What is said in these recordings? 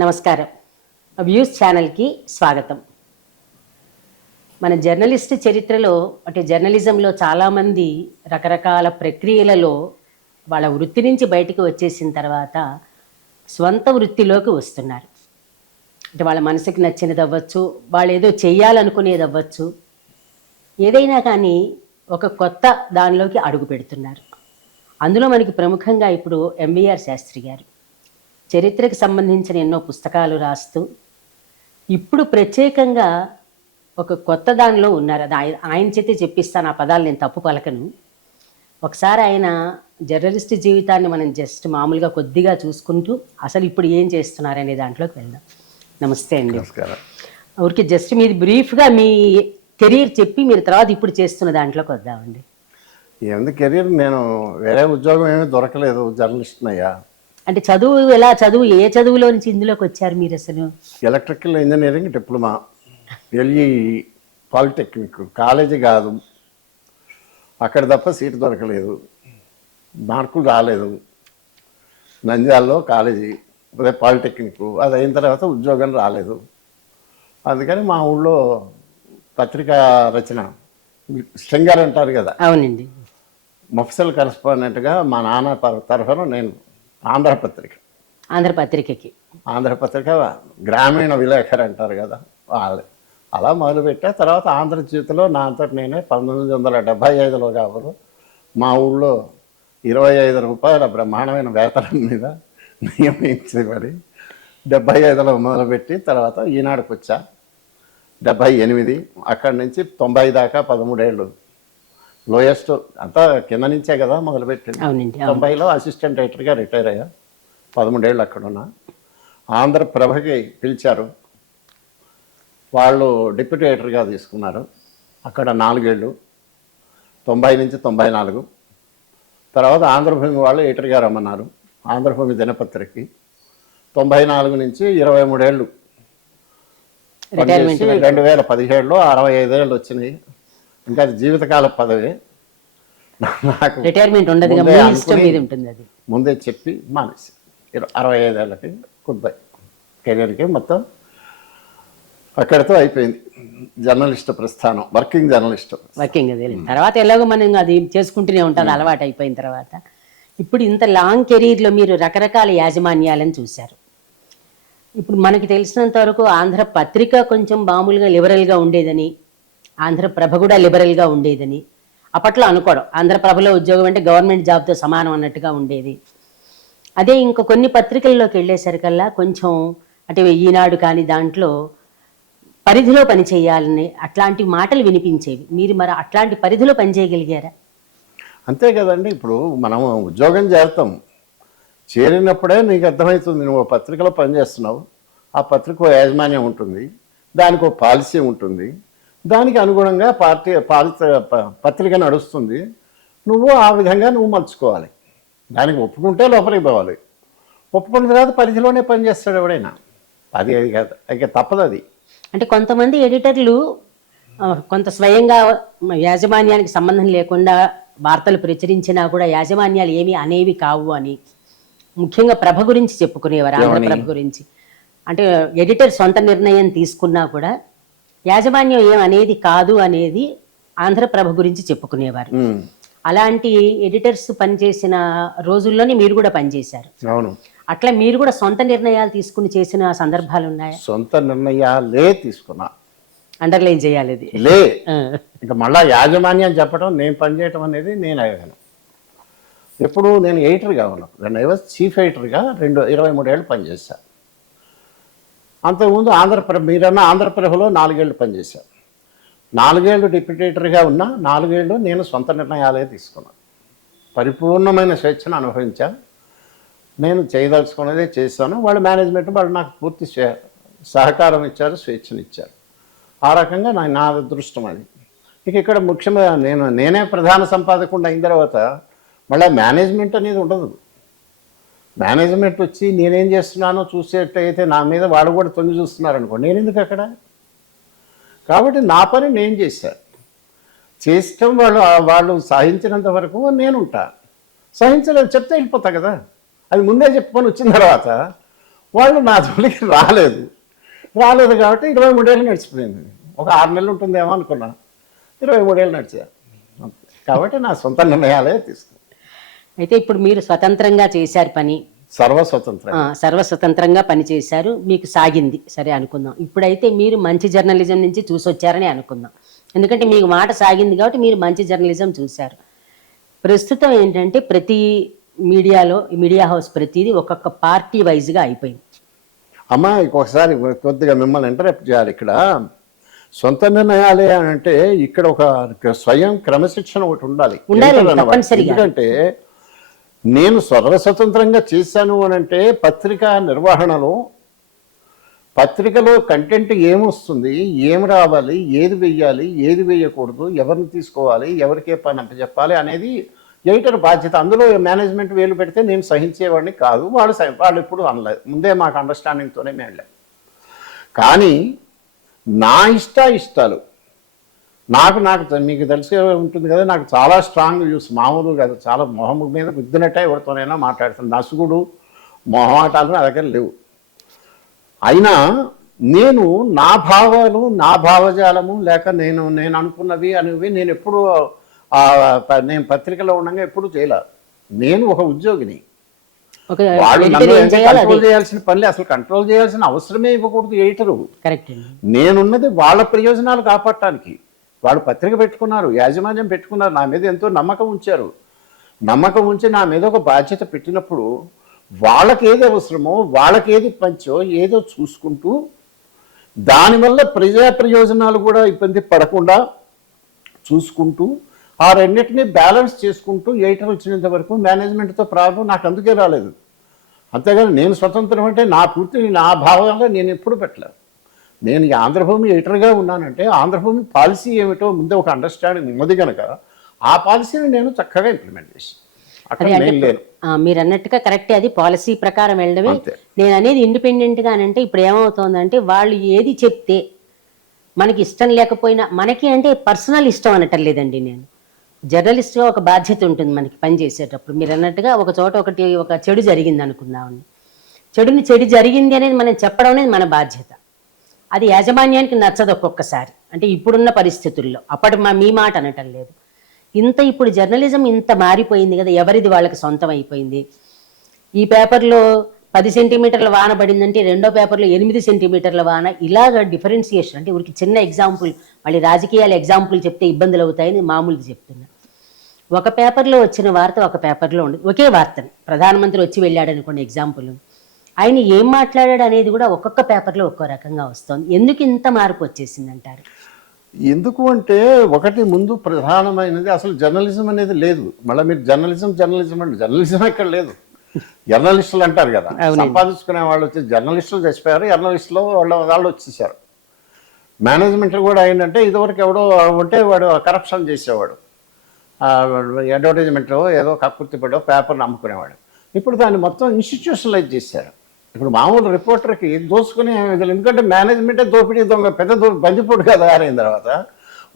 నమస్కారం. వ్యూస్ ఛానల్కి స్వాగతం. మన జర్నలిస్ట్ చరిత్రలో అంటే జర్నలిజంలో చాలామంది రకరకాల ప్రక్రియలలో వాళ్ళ వృత్తి నుంచి బయటికి వచ్చేసిన తర్వాత స్వంత వృత్తిలోకి వస్తున్నారు. అంటే వాళ్ళ మనసుకి నచ్చినది అవ్వచ్చు, వాళ్ళు ఏదో చెయ్యాలనుకునేది అవ్వచ్చు, ఏదైనా కానీ ఒక కొత్త దానిలోకి అడుగు పెడుతున్నారు. అందులో మనకి ప్రముఖంగా ఇప్పుడు ఎంవీఆర్ శాస్త్రి గారు చరిత్రకు సంబంధించిన ఎన్నో పుస్తకాలు రాస్తూ ఇప్పుడు ప్రత్యేకంగా ఒక కొత్త దానిలో ఉన్నారు. అది ఆయన చేతే చెప్పిస్తాను, ఆ పదాలు నేను తప్పు పలకను. ఒకసారి ఆయన జర్నలిస్ట్ జీవితాన్ని మనం జస్ట్ మామూలుగా కొద్దిగా చూసుకుంటూ అసలు ఇప్పుడు ఏం చేస్తున్నారనే దాంట్లోకి వెళ్దాం. నమస్తే అండి. ఊరికి జస్ట్ మీది బ్రీఫ్గా మీ కెరీర్ చెప్పి మీరు తర్వాత ఇప్పుడు చేస్తున్న దాంట్లోకి వద్దామండి. ఏముంది కెరీర్, నేను వేరే ఉద్యోగం ఏమీ దొరకలేదు, జర్నలిస్ట్ అయ్యా. అంటే చదువు ఎలా, ఏ చదువులో నుంచి ఇందులోకి వచ్చారు మీరు? అసలు electrical engineering diploma, LE polytechnic, college కాదు, అక్కడ తప్ప సీటు దొరకలేదు, మార్కులు రాలేదు. నంద్యాలలో కాలేజీ అదే పాలిటెక్నిక్, అది అయిన తర్వాత ఉద్యోగం రాలేదు. అందుకని మా ఊళ్ళో పత్రికా రచన స్ట్రింగర్ అంటారు కదా, అవునండి, మఫ్సల్ కరెస్పాండెంట్గా మా నాన్న తరఫున నేను ఆంధ్రపత్రిక గ్రామీణ విలేకరు అంటారు కదా వాళ్ళు, అలా మొదలుపెట్టా. తర్వాత ఆంధ్రజ్యోతిలో నా అంతటి నేనే 1975లో కాబోలు మా ఊళ్ళో 25 రూపాయల బ్రహ్మాండమైన వేతనం మీద నియమించి మరి 75లో మొదలుపెట్టి తర్వాత ఈనాడుకు వచ్చా 78, అక్కడి నుంచి 90 దాకా 13 ఏళ్ళు. లోయెస్ట్ అంతా కింద నుంచే కదా మొదలుపెట్టింది. 90లో అసిస్టెంట్ ఎడిటర్గా రిటైర్ అయ్యా. 13 ఏళ్ళు అక్కడ ఉన్నా. ఆంధ్రప్రభకి పిలిచారు, వాళ్ళు డిప్యూటీ ఎడిటర్గా తీసుకున్నారు. అక్కడ 4 ఏళ్ళు, 90 నుంచి 94. తర్వాత ఆంధ్రభూమి వాళ్ళు ఎడిటర్గా రమ్మన్నారు, ఆంధ్రభూమి దినపత్రికకి. 94 నుంచి 23 ఏళ్ళు పనిచేసి 2017లో 65 ఏళ్ళు వచ్చినాయి. ఇంకా అది జీవితకాల పదవి. నాకు రిటైర్మెంట్ ఉండదు, ముందే చెప్పి మానేసి 65 ఏళ్ళకి గుడ్ బై. కెరీర్కి మొత్తం అక్కడితో అయిపోయింది జర్నలిస్ట్ ప్రస్థానం, వర్కింగ్ జర్నలిస్ట్. తర్వాత ఎలాగో మనం అది చేసుకుంటూనే ఉంటుంది అలవాటు అయిపోయిన తర్వాత. ఇప్పుడు ఇంత లాంగ్ కెరీర్లో మీరు రకరకాల యాజమాన్యాలను చూశారు. ఇప్పుడు మనకి తెలిసినంత వరకు ఆంధ్ర పత్రిక కొంచెం మామూలుగా లిబరల్గా ఉండేదని, ఆంధ్రప్రభ కూడా లిబరల్గా ఉండేదని అప్పట్లో అనుకోవడం. ఆంధ్రప్రభలో ఉద్యోగం అంటే గవర్నమెంట్ జాబ్తో సమానం అన్నట్టుగా ఉండేది. అదే ఇంకో కొన్ని పత్రికల్లోకి వెళ్ళేసరికల్లా కొంచెం అంటే ఈనాడు కానీ దాంట్లో పరిధిలో పనిచేయాలని అట్లాంటి మాటలు వినిపించేవి. మీరు మరి అట్లాంటి పరిధిలో పనిచేయగలిగారా? అంతే కదండి. ఇప్పుడు మనం ఉద్యోగం చేస్తాం, చేరినప్పుడే నీకు అర్థమవుతుంది నువ్వు పత్రికలో పనిచేస్తున్నావు, ఆ పత్రిక యాజమాన్యం ఉంటుంది, దానికి ఒక పాలసీ ఉంటుంది, దానికి అనుగుణంగా పత్రిక నడుస్తుంది, నువ్వు ఆ విధంగా నువ్వు మలుచుకోవాలి. దానికి ఒప్పుకుంటే లోపలికి పోవాలి, ఒప్పుకున్న తర్వాత పరిధిలోనే పనిచేస్తాడు ఎవడైనా. అది కాదు, ఇక తప్పదు అది. అంటే కొంతమంది ఎడిటర్లు కొంత స్వయంగా యాజమాన్యానికి సంబంధం లేకుండా వార్తలు ప్రచురించినా కూడా యాజమాన్యాలు ఏమీ అనేవి కావు అని, ముఖ్యంగా ప్రభ గురించి చెప్పుకునేవారు. ఆంధ్రప్రభ గురించి అంటే ఎడిటర్ సొంత నిర్ణయం తీసుకున్నా కూడా యాజమాన్యం ఏం అనేది కాదు అనేది ఆంధ్రప్రభ గురించి చెప్పుకునేవారు. అలాంటి ఎడిటర్స్ పనిచేసిన రోజుల్లోనే మీరు కూడా పనిచేశారు. అవును. అట్లా మీరు కూడా సొంత నిర్ణయాలు తీసుకుని చేసిన సందర్భాలు ఉన్నాయా? సొంత నిర్ణయాలే తీసుకున్నా, అండర్లైన్ చేయాలి అది లే. ఇంకా మళ్ళా యాజమాన్యం చెప్పడం, నేను పనిచేయటం అనేది నేను అయ్యాను. ఎప్పుడు నేను ఎడిటర్గా ఉన్నాను, నేను ఐ వాజ్ చీఫ్ ఎడిటర్గా 23 ఏళ్ళు పనిచేశాను. అంతకుముందు మీరన్నా ఆంధ్రప్రభలో 4 ఏళ్ళు పనిచేశాను. 4 ఏళ్ళు డిప్యూటీ ఎడిటర్గా ఉన్నా, 4 ఏళ్ళు నేను సొంత నిర్ణయాలే తీసుకున్నాను. పరిపూర్ణమైన స్వేచ్ఛను అనుభవించాను. నేను చేయదలుచుకున్నదే చేశాను. వాళ్ళ మేనేజ్మెంట్ వాళ్ళు నాకు పూర్తి సహకారం ఇచ్చారు, స్వేచ్ఛనిచ్చారు. ఆ రకంగా నా అదృష్టం అది. ఇక ఇక్కడ ముఖ్యంగా నేనే ప్రధాన సంపాదకుండా అయిన తర్వాత మళ్ళీ మేనేజ్మెంట్ అనేది ఉండదు. మేనేజ్మెంట్ వచ్చి నేనేం చేస్తున్నానో చూసేటైతే నా మీద వాడు కూడా తొంగి చూస్తున్నారనుకో, నేను ఎందుకు అక్కడ? కాబట్టి నా పని నేను చేస్తాం. వాళ్ళు సహించినంత వరకు నేనుంటా, సహించలేదు చెప్తే వెళ్ళిపోతా కదా. అది ముందే చెప్పుకొని వచ్చిన తర్వాత వాళ్ళు నా జోలికి రాలేదు కాబట్టి 23 ఏళ్ళు నడిచిపోయింది. ఒక 6 నెలలు ఉంటుందేమో అనుకున్నా, 23 ఏళ్ళు నడిచారు. కాబట్టి నా సొంత నిర్ణయాలే తీసుకున్నాను. అయితే ఇప్పుడు మీరు స్వతంత్రంగా చేశారు పని, సర్వస్వతంత్రం. సర్వస్వతంత్రంగా పనిచేశారు, మీకు సాగింది సరే అనుకుందాం. ఇప్పుడైతే మీరు మంచి జర్నలిజం నుంచి చూసొచ్చారని అనుకుందాం. ఎందుకంటే మీకు మాట సాగింది కాబట్టి మీరు మంచి జర్నలిజం చూశారు. ప్రస్తుతం ఏంటంటే ప్రతి మీడియా హౌస్ ప్రతిదీ ఒక్కొక్క పార్టీ వైజ్గా అయిపోయింది. అమ్మా ఇంకొకసారి కొద్దిగా మిమ్మల్ని ఇంటరప్ట్ చేయాలి. ఇక్కడ సొంత నిర్ణయాలే అని అంటే ఇక్కడ ఒక స్వయం క్రమశిక్షణ ఒకటి ఉండాలి. ఎందుకంటే నేను సర్వస్వతంత్రంగా చేశాను అని అంటే పత్రికా నిర్వహణలో పత్రికలో కంటెంట్ ఏమొస్తుంది, ఏం రావాలి, ఏది వెయ్యాలి, ఏది వేయకూడదు, ఎవరిని తీసుకోవాలి, ఎవరికే పని అంట చెప్పాలి అనేది ఎడిటర్ బాధ్యత. అందులో మేనేజ్మెంట్ వేలు పెడితే నేను సహించేవాడిని కాదు. వాళ్ళు ఎప్పుడు అనలేదు, ముందే మాకు అండర్స్టాండింగ్తోనే మేము వెళ్ళాం. కానీ నా ఇష్టాలు నాకు మీకు తెలిసే ఉంటుంది కదా, నాకు చాలా స్ట్రాంగ్ వ్యూస్, మామూలు కాదు, చాలా మొహం మీద గుద్దినట్టే ఎవరితోనైనా మాట్లాడుతాను. నసుగుడు మొహమాటాలు నా దగ్గర లేవు. అయినా నేను నా భావాలు, నా భావజాలము, లేక నేను అనుకున్నవి అనేవి నేను ఎప్పుడు నేను పత్రికలో ఉండగా ఎప్పుడు చేయలే. నేను ఒక ఉద్యోగిని. వాళ్ళు నన్ను కంట్రోల్ చేయాల్సిన పనులే, అసలు కంట్రోల్ చేయాల్సిన అవసరమే ఇవ్వకూడదు ఎడిటరు. నేనున్నది వాళ్ళ ప్రయోజనాలు కాపాడటానికి. వాళ్ళు పత్రిక పెట్టుకున్నారు, యాజమాన్యం పెట్టుకున్నారు, నా మీద ఎంతో నమ్మకం ఉంచారు. నమ్మకం ఉంచి నా మీద ఒక బాధ్యత పెట్టినప్పుడు వాళ్ళకి ఏది అవసరమో, వాళ్ళకి ఏది పంచో ఏదో చూసుకుంటూ దానివల్ల ప్రజా ప్రయోజనాలు కూడా ఇబ్బంది పడకుండా చూసుకుంటూ ఆ రెండింటినీ బ్యాలెన్స్ చేసుకుంటూ ఎడిటర్ వచ్చినంత వరకు మేనేజ్మెంట్తో ప్రాబ్లం నాకు అందుకే రాలేదు. అంతేగాని నేను స్వతంత్రం అంటే నా పూర్తి నా భావంగా నేను ఎప్పుడు పెట్టలేదు. నేను ఈ ఆంధ్రభూమి ఎడిటర్గా ఉన్నానంటే ఆంధ్రభూమి పాలసీ ఏమిటో ముందే ఒక అండర్స్టాండింగ్ ఉన్నది కనుక ఆ పాలసీని నేను చక్కగా ఇంప్లిమెంట్ చేశాను. మీరు అన్నట్టుగా కరెక్టే, అది పాలసీ ప్రకారం వెళ్ళడమే. నేను అనేది ఇండిపెండెంట్గా అంటే ఇప్పుడు ఏమవుతోందంటే వాళ్ళు ఏది చెప్తే మనకి ఇష్టం లేకపోయినా, మనకి అంటే పర్సనల్ ఇష్టం అనటం లేదండి. నేను జర్నలిస్ట్గా ఒక బాధ్యత ఉంటుంది మనకి పని చేసేటప్పుడు. మీరు అన్నట్టుగా ఒక చోట ఒక చెడు జరిగింది అనుకుందామని, చెడు జరిగింది అనేది మనం చెప్పడం అనేది మన బాధ్యత. అది యాజమాన్యానికి నచ్చదు ఒక్కొక్కసారి, అంటే ఇప్పుడున్న పరిస్థితుల్లో. అప్పటి మీ మాట అనటం లేదు. ఇప్పుడు జర్నలిజం ఇంత మారిపోయింది కదా, ఎవరిది వాళ్ళకి సొంతం అయిపోయింది. ఈ పేపర్లో 10 సెంటీమీటర్ల వాన పడిందంటే రెండో పేపర్లో 8 సెంటీమీటర్ల వాన, ఇలాగ డిఫరెన్సియేషన్. అంటే ఊరికి చిన్న ఎగ్జాంపుల్, మళ్ళీ రాజకీయాల ఎగ్జాంపుల్ చెప్తే ఇబ్బందులు అవుతాయని మామూలుది చెప్తున్నా. ఒక పేపర్లో వచ్చిన వార్త ఒక పేపర్లో ఉండదు, ఒకే వార్తని ప్రధానమంత్రి వచ్చి వెళ్ళాడు అనుకోండి ఎగ్జాంపుల్, ఆయన ఏం మాట్లాడాడు అనేది కూడా ఒక్కొక్క పేపర్లో ఒక్కో రకంగా వస్తుంది. ఎందుకు ఇంత మార్పు వచ్చేసింది అంటారు? ఎందుకు అంటే ఒకటి ముందు ప్రధానమైనది అసలు జర్నలిజం అనేది లేదు. మళ్ళీ మీరు జర్నలిజం అంటే జర్నలిజం ఎక్కడ లేదు. జర్నలిస్టులు అంటారు కదా, సంపాదించుకునే వాళ్ళు వచ్చి జర్నలిస్టులు చచ్చిపోయారు, జర్నలిస్టులు వాళ్ళు వచ్చేసారు. మేనేజ్మెంట్ కూడా ఏంటంటే ఇదివరకు ఎవడో ఉంటే వాడు కరప్షన్ చేసేవాడు, అడ్వర్టైజ్మెంట్ ఏదో కక్కుర్తిపడో పేపర్ని అమ్ముకునేవాడు. ఇప్పుడు దాన్ని మొత్తం ఇన్స్టిట్యూషనలైజ్ చేశారు. ఇప్పుడు మామూలు రిపోర్టర్కి దోచుకునే విధాలు, ఎందుకంటే మేనేజ్మెంటే దోపిడీ దొంగ పెద్ద బందిపోటుగా తయారైన తర్వాత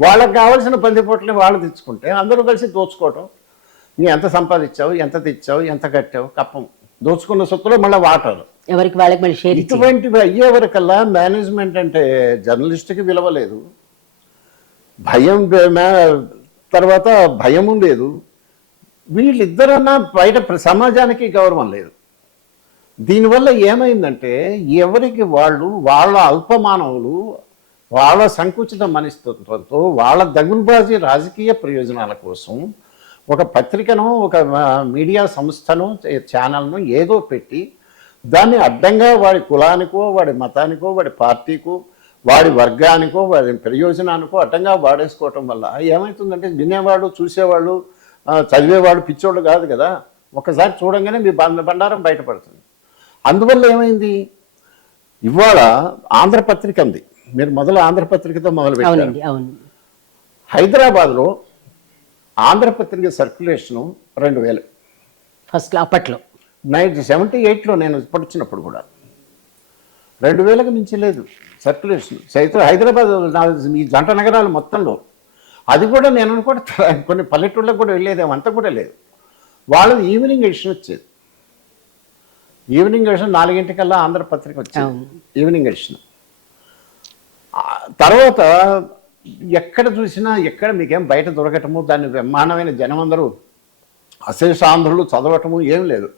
వాళ్ళకి కావాల్సిన బందిపోట్లని వాళ్ళు తెచ్చుకుంటే అందరూ కలిసి దోచుకోవటం. నీ ఎంత సంపాదించావు, ఎంత తెచ్చావు, ఎంత కట్టావు, కప్పం, దోచుకున్న సొత్తులో మళ్ళీ వాటాలు ఎవరికి వాళ్ళకి మళ్ళీ షేర్. ఇటువంటివి అయ్యే వరకల్లా మేనేజ్మెంట్ అంటే జర్నలిస్ట్కి విలువ లేదు, తర్వాత భయము లేదు, వీళ్ళిద్దరన్నా బయట సమాజానికి గౌరవం లేదు. దీనివల్ల ఏమైందంటే ఎవరికి వాళ్ళు, వాళ్ళ అల్పమానవులు, వాళ్ళ సంకుచిత మనస్తత్వంతో, వాళ్ళ దగులుబాజీ రాజకీయ ప్రయోజనాల కోసం ఒక పత్రికను, ఒక మీడియా సంస్థను, ఛానల్ను ఏదో పెట్టి దాన్ని అడ్డంగా వాడి కులానికో, వాడి మతానికో, వాడి పార్టీకో, వాడి వర్గానికో, వాడి ప్రయోజనానికో అడ్డంగా వాడేసుకోవటం వల్ల ఏమవుతుందంటే వినేవాడు, చూసేవాళ్ళు, చదివేవాడు పిచ్చోళ్ళు కాదు కదా, ఒకసారి చూడంగానే మీ బండారం బయటపడుతుంది. అందువల్ల ఏమైంది, ఇవాళ ఆంధ్రపత్రిక ఉంది, మీరు మొదలు ఆంధ్రపత్రికతో మొదలు పెట్టారు. హైదరాబాద్లో ఆంధ్రపత్రిక సర్క్యులేషను 2000 ఫస్ట్ అప్పట్లో 78లో నేను వచ్చినప్పుడు కూడా 2000కి మించి లేదు సర్క్యులేషన్. హైదరాబాద్ ఈ జంట నగరాలు మొత్తంలో, అది కూడా నేను అనుకుంటే కొన్ని పల్లెటూళ్ళకు కూడా వెళ్ళేదేమో, అంతా కూడా లేదు. వాళ్ళది ఈవినింగ్ ఎడిషన్ వచ్చేది. ఈవినింగ్ ఎడిషన్ 4 ఆంధ్రపత్రిక వచ్చింది. అవును. ఈవినింగ్ ఎడిషన్ తర్వాత ఎక్కడ చూసినా ఎక్కడ మీకేం బయట దొరకటము, దాన్ని బ్రహ్మాండమైన జనం అందరూ అశేషాంధ్రులు చదవటము ఏం లేదు.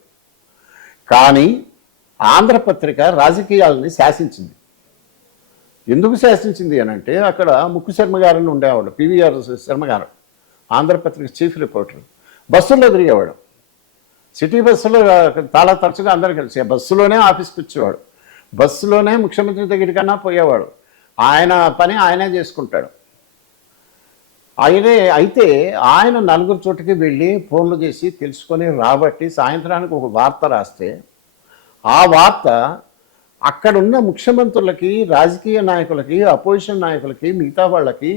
కానీ ఆంధ్రపత్రిక రాజకీయాలని శాసించింది. ఎందుకు శాసించింది అని అంటే, అక్కడ ముక్కు శర్మ గారని ఉండేవాడు, పివిఆర్ శర్మ గారు, ఆంధ్రపత్రిక చీఫ్ రిపోర్టర్. బస్సుల్లో తిరిగేవాడు, సిటీ బస్సులో చాలా తరచుగా అందరూ కలిసి బస్సులోనే ఆఫీస్కి వచ్చేవాడు, బస్సులోనే ముఖ్యమంత్రి దగ్గరికన్నా పోయేవాడు. ఆయన పని ఆయనే చేసుకుంటాడు. అయితే ఆయన నలుగురు చోటుకి వెళ్ళి ఫోన్లు చేసి తెలుసుకొని రాబట్టి సాయంత్రానికి ఒక వార్త రాస్తే, ఆ వార్త అక్కడున్న ముఖ్యమంత్రులకి, రాజకీయ నాయకులకి, అపోజిషన్ నాయకులకి, మిగతా వాళ్ళకి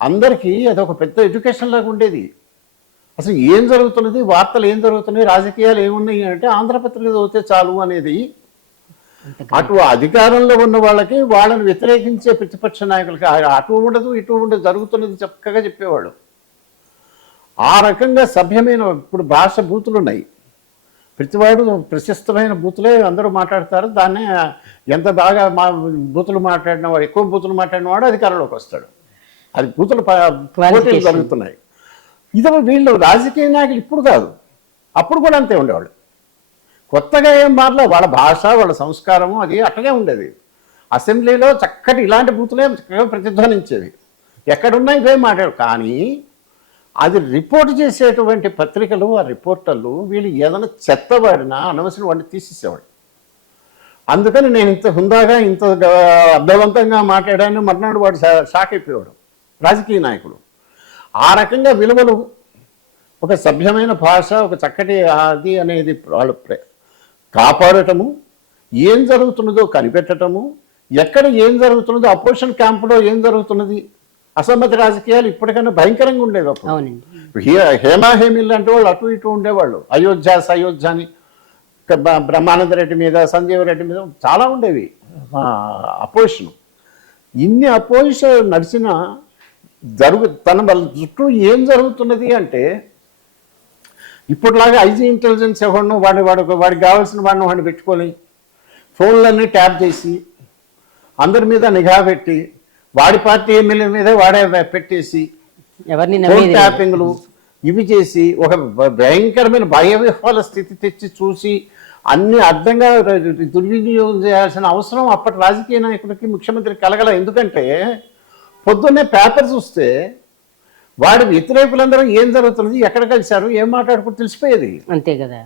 అందరికీ అదొక పెద్ద ఎడ్యుకేషన్ లాగా ఉండేది. అసలు ఏం జరుగుతున్నది, వార్తలు ఏం జరుగుతున్నాయి, రాజకీయాలు ఏమున్నాయి అంటే ఆంధ్రపత్రిక చదివితే చాలు అనేది. అటు అధికారంలో ఉన్న వాళ్ళకి, వాళ్ళని వ్యతిరేకించే ప్రతిపక్ష నాయకులకి అటు ఉండదు ఇటు ఉండదు, జరుగుతున్నది చక్కగా చెప్పేవాడు. ఆ రకంగా సభ్యమైన, ఇప్పుడు భాష బూతులు ఉన్నాయి, ప్రతివాడు ప్రశస్తమైన బూతులే అందరూ మాట్లాడతారు. దాన్నే ఎంత బాగా బూతులు మాట్లాడిన వాడు, ఎక్కువ బూతులు మాట్లాడిన వాడు అధికారంలోకి వస్తాడు. అది బూతులు పోటీలు జరుగుతున్నాయి. ఇది వీళ్ళు రాజకీయ నాయకులు ఇప్పుడు కాదు, అప్పుడు కూడా అంతే ఉండేవాళ్ళు. కొత్తగా ఏం మారలే, వాళ్ళ భాష వాళ్ళ సంస్కారము అది అట్టగే ఉండేది. అసెంబ్లీలో చక్కటి ఇలాంటి బూతులే చక్కగా ప్రతిధ్వనించేవి, ఎక్కడున్నా ఇవే మాట్లాడు. కానీ అది రిపోర్ట్ చేసేటువంటి పత్రికలు, ఆ రిపోర్టర్లు వీళ్ళు ఏదైనా చెత్తవాడినా అనవసరం వాడిని తీసేసేవాడు. అందుకని నేను ఇంత హుందాగా ఇంత అర్థవంతంగా మాట్లాడాను, మర్నాడు వాడు షాక్ అయిపోయాడు రాజకీయ నాయకుడు. ఆ రకంగా విలువలు, ఒక సభ్యమైన భాష, ఒక చక్కటి అది అనేది వాళ్ళు కాపాడటము, ఏం జరుగుతున్నదో కనిపెట్టడము, ఎక్కడ ఏం జరుగుతున్నదో, అపోజిషన్ క్యాంపులో ఏం జరుగుతున్నది, అసమ్మతి రాజకీయాలు ఇప్పటికన్నా భయంకరంగా ఉండేవి అప్పుడు. హేమాహేమిల్ అంటే వాళ్ళు అటు ఇటు ఉండేవాళ్ళు, అయోధ్య సయోధ్య అని బ్రహ్మానంద రెడ్డి మీద, సంజీవ్ రెడ్డి మీద చాలా ఉండేవి అపోజిషన్. ఇన్ని అపోజిషన్ నడిచిన తన వాళ్ళ చుట్టూ ఏం జరుగుతున్నది అంటే, ఇప్పటిలాగా ఐజీ ఇంటెలిజెన్స్ ఎవరినో వాడికి కావాల్సిన వాడిని పెట్టుకొని ఫోన్లన్నీ ట్యాప్ చేసి అందరి మీద నిఘా పెట్టి, వాడి పార్టీ ఎమ్మెల్యే మీద వాడే పెట్టేసి ఫోన్ ట్యాపింగ్లు ఇవి చేసి ఒక భయంకరమైన భయవిహ్వల స్థితి తెచ్చి చూసి అన్ని అర్థంగా దుర్వినియోగం చేయాల్సిన అవసరం అప్పటి రాజకీయ నాయకుడికి, ముఖ్యమంత్రికి కలగల. ఎందుకంటే పొద్దున్నే పేపర్ చూస్తే వాడి వ్యతిరేకులందరూ ఏం జరుగుతున్నది, ఎక్కడ కలిశారు, ఏం మాట్లాడుకుంటూ తెలిసిపోయేది. అంతే కదా,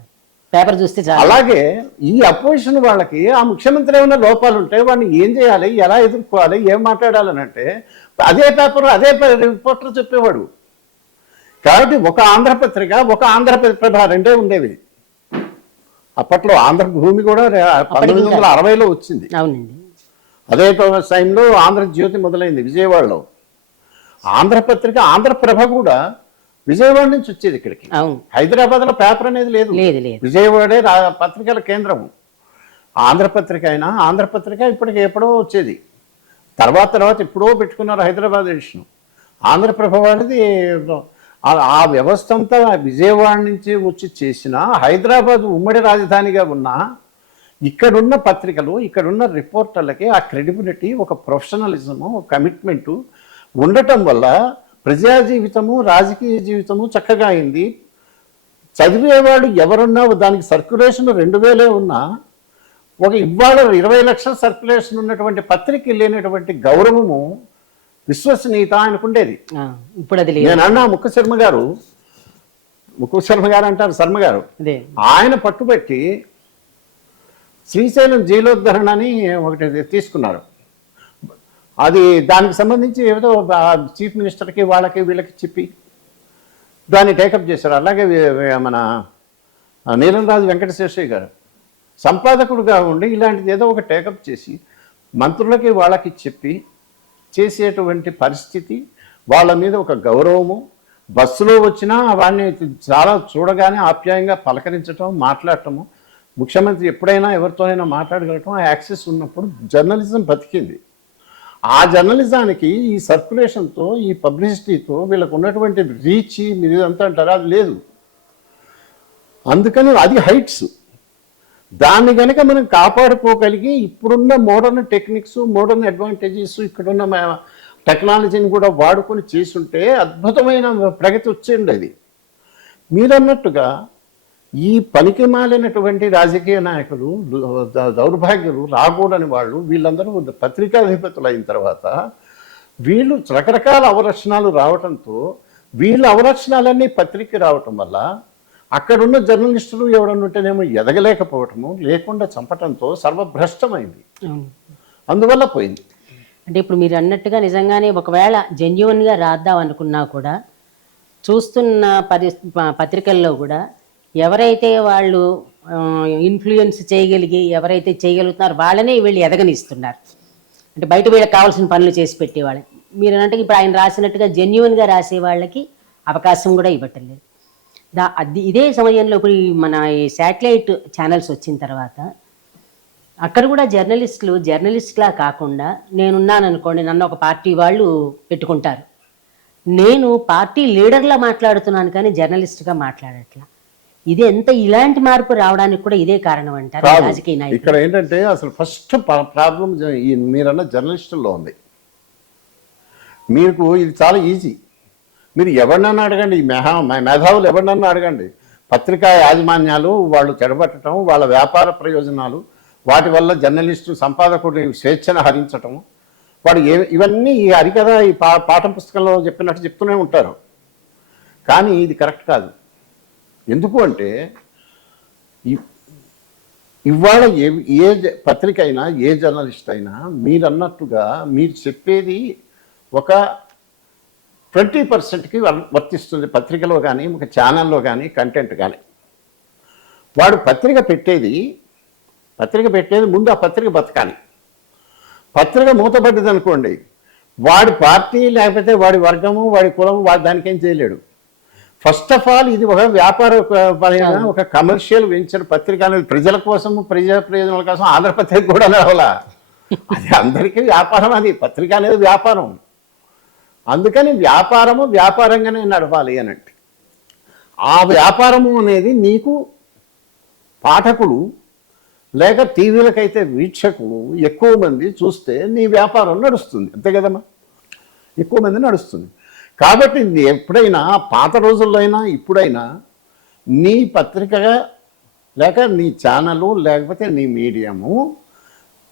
పేపర్ చూస్తే. అలాగే ఈ అపోజిషన్ వాళ్ళకి ఆ ముఖ్యమంత్రి ఏమైనా లోపాలు ఉంటే వాడిని ఏం చేయాలి, ఎలా ఎదుర్కోవాలి, ఏం మాట్లాడాలని అంటే అదే పేపర్, అదే రిపోర్టర్ చెప్పేవాడు. కాబట్టి ఒక ఆంధ్రపత్రిక, ఒక ఆంధ్రప్రభ రెండే ఉండేవి అప్పట్లో. ఆంధ్రభూమి కూడా 1960లో వచ్చింది. అవునండి. అదే టైంలో ఆంధ్రజ్యోతి మొదలైంది విజయవాడలో. ఆంధ్రపత్రిక, ఆంధ్రప్రభ కూడా విజయవాడ నుంచి వచ్చేది ఇక్కడికి. హైదరాబాద్లో పేపర్ అనేది లేదు, విజయవాడే పత్రికల కేంద్రం. ఆంధ్రపత్రిక అయినా, ఆంధ్రపత్రిక ఇప్పటికి ఎప్పుడో వచ్చేది, తర్వాత ఎప్పుడో పెట్టుకున్నారు హైదరాబాద్ ఎడిషన్. ఆంధ్రప్రభ వాళ్ళది ఆ వ్యవస్థ అంతా విజయవాడ నుంచి వచ్చి చేసిన, హైదరాబాద్ ఉమ్మడి రాజధానిగా ఉన్న ఇక్కడున్న పత్రికలు, ఇక్కడున్న రిపోర్టర్లకి ఆ క్రెడిబిలిటీ, ఒక ప్రొఫెషనలిజము, ఒక కమిట్మెంటు ఉండటం వల్ల ప్రజా జీవితము, రాజకీయ జీవితము చక్కగా అయింది. చదివేవాడు ఎవరున్నా దానికి సర్క్యులేషన్ 2000 ఉన్నా, ఒక ఇవాళ 20 లక్షల సర్క్యులేషన్ ఉన్నటువంటి పత్రిక లేనటువంటి గౌరవము, విశ్వసనీయత ఆయనకుండేది. ఇప్పుడు అది నేను అన్నా ముక్కు శర్మ గారు అంటారు, శర్మ గారు, ఆయన పట్టుబట్టి శ్రీశైలం జైలోద్ధరణ అని ఒకటి తీసుకున్నారు. అది దానికి సంబంధించి ఏదో చీఫ్ మినిస్టర్కి వాళ్ళకి వీళ్ళకి చెప్పి దాన్ని టేకప్ చేశారు. అలాగే మన నీలంరాజు వెంకటశేషయ్య గారు సంపాదకుడుగా ఉండి ఇలాంటిది ఏదో ఒక టేకప్ చేసి మంత్రులకి వాళ్ళకి చెప్పి చేసేటువంటి పరిస్థితి, వాళ్ళ మీద ఒక గౌరవము, బస్సులో వచ్చినా వాడిని చాలా చూడగానే ఆప్యాయంగా పలకరించటం, మాట్లాడటము. ముఖ్యమంత్రి ఎప్పుడైనా ఎవరితోనైనా మాట్లాడగలటం, ఆ యాక్సెస్ ఉన్నప్పుడు జర్నలిజం బతికింది. ఆ జర్నలిజానికి ఈ సర్క్యులేషన్తో, ఈ పబ్లిసిటీతో వీళ్ళకు ఉన్నటువంటి రీచ్, మీరు ఇదంతా అంటారా, అది లేదు. అందుకని అది హైట్స్. దాన్ని కనుక మనం కాపాడుకోగలిగి ఇప్పుడున్న మోడర్న్ టెక్నిక్స్, మోడర్న్ అడ్వాంటేజెస్, ఇక్కడున్న టెక్నాలజీని కూడా వాడుకొని చేసుంటే అద్భుతమైన ప్రగతి వచ్చేది. మీరన్నట్టుగా ఈ పనికి మాలినటువంటి రాజకీయ నాయకులు, దౌర్భాగ్యులు, రాకూడని వాళ్ళు వీళ్ళందరూ పత్రికాధిపతులు అయిన తర్వాత వీళ్ళు రకరకాల అవలక్షణాలు రావడంతో వీళ్ళ అవలక్షణాలన్నీ పత్రిక రావటం వల్ల అక్కడున్న జర్నలిస్టులు ఎవడన్నా ఉంటేనేమో ఎదగలేకపోవటము, లేకుండా చంపటంతో సర్వభ్రష్టమైంది. అందువల్ల పోయింది. అంటే ఇప్పుడు మీరు అన్నట్టుగా నిజంగానే ఒకవేళ జెన్యున్గా రాద్దాం అనుకున్నా కూడా చూస్తున్న పత్రికల్లో కూడా ఎవరైతే వాళ్ళు ఇన్ఫ్లుయెన్స్ చేయగలిగి ఎవరైతే చేయగలుగుతున్నారో వాళ్ళనే వీళ్ళు ఎదగనిస్తున్నారు. అంటే బయట వీళ్ళకి కావాల్సిన పనులు చేసి పెట్టేవాళ్ళు. మీరు అన్నట్టుగా ఇప్పుడు ఆయన రాసినట్టుగా జెన్యున్గా రాసే వాళ్ళకి అవకాశం కూడా ఇవ్వటం లేదు. ఇదే సమయంలో ఇప్పుడు మన ఈ శాటిలైట్ ఛానల్స్ వచ్చిన తర్వాత అక్కడ కూడా జర్నలిస్ట్లా కాకుండా నేనున్నాను అనుకోండి, నన్ను ఒక పార్టీ వాళ్ళు పెట్టుకుంటారు, నేను పార్టీ లీడర్లా మాట్లాడుతున్నాను కానీ జర్నలిస్ట్గా మాట్లాడట్లా. ఇది ఇలాంటి మార్పు రావడానికి కూడా ఇదే కారణం అంటారు రాజకీయ నాయకులు. ఇక్కడ ఏంటంటే అసలు ఫస్ట్ ప్రాబ్లం మీరన్న జర్నలిస్టుల్లో ఉంది. మీకు ఇది చాలా ఈజీ. మీరు ఎవరినన్నా అడగండి, ఈ మేధావులు ఎవరినన్నా అడగండి, పత్రికా యాజమాన్యాలు వాళ్ళు చెడబట్టడం, వాళ్ళ వ్యాపార ప్రయోజనాలు, వాటి వల్ల జర్నలిస్టు సంపాదకుడి స్వేచ్ఛను హరించటం, వాడు ఇవన్నీ ఈ హరికథ ఈ పాఠం పుస్తకంలో చెప్పినట్టు చెప్తూనే ఉంటారు. కానీ ఇది కరెక్ట్ కాదు. ఎందుకు అంటే ఇవాళ ఏ పత్రిక అయినా, ఏ జర్నలిస్ట్ అయినా మీరు అన్నట్టుగా మీరు చెప్పేది ఒక 20%కి వర్తిస్తుంది. పత్రికలో కానీ, ఒక ఛానల్లో కానీ, కంటెంట్ కానీ. వాడు పత్రిక పెట్టేది ముందు ఆ పత్రిక బతకాలి. పత్రిక మూతపడ్డది అనుకోండి, వాడి పార్టీ లేకపోతే వాడి వర్గము, వాడి కులము, వాడు దానికేం చేయలేడు. ఫస్ట్ ఆఫ్ ఆల్ ఇది ఒక వ్యాపార పరంగా ఒక కమర్షియల్ వెంచర్. పత్రిక అనేది ప్రజల కోసం, ప్రజా ప్రయోజనాల కోసం ఆంధ్రపత్రిక కూడా రావాలా. అది అందరికీ వ్యాపారం. అది పత్రిక అనేది వ్యాపారం. అందుకని వ్యాపారంగానే నడవాలి అనంటే ఆ వ్యాపారము అనేది నీకు పాఠకులు లేక టీవీలకైతే వీక్షకులు ఎక్కువ మంది చూస్తే నీ వ్యాపారం నడుస్తుంది. అంతే కదమ్మా, ఎక్కువ మంది నడుస్తుంది. కాబట్టి ఎప్పుడైనా పాత రోజుల్లో అయినా ఇప్పుడైనా నీ పత్రికగా లేక నీ ఛానలు లేకపోతే నీ మీడియము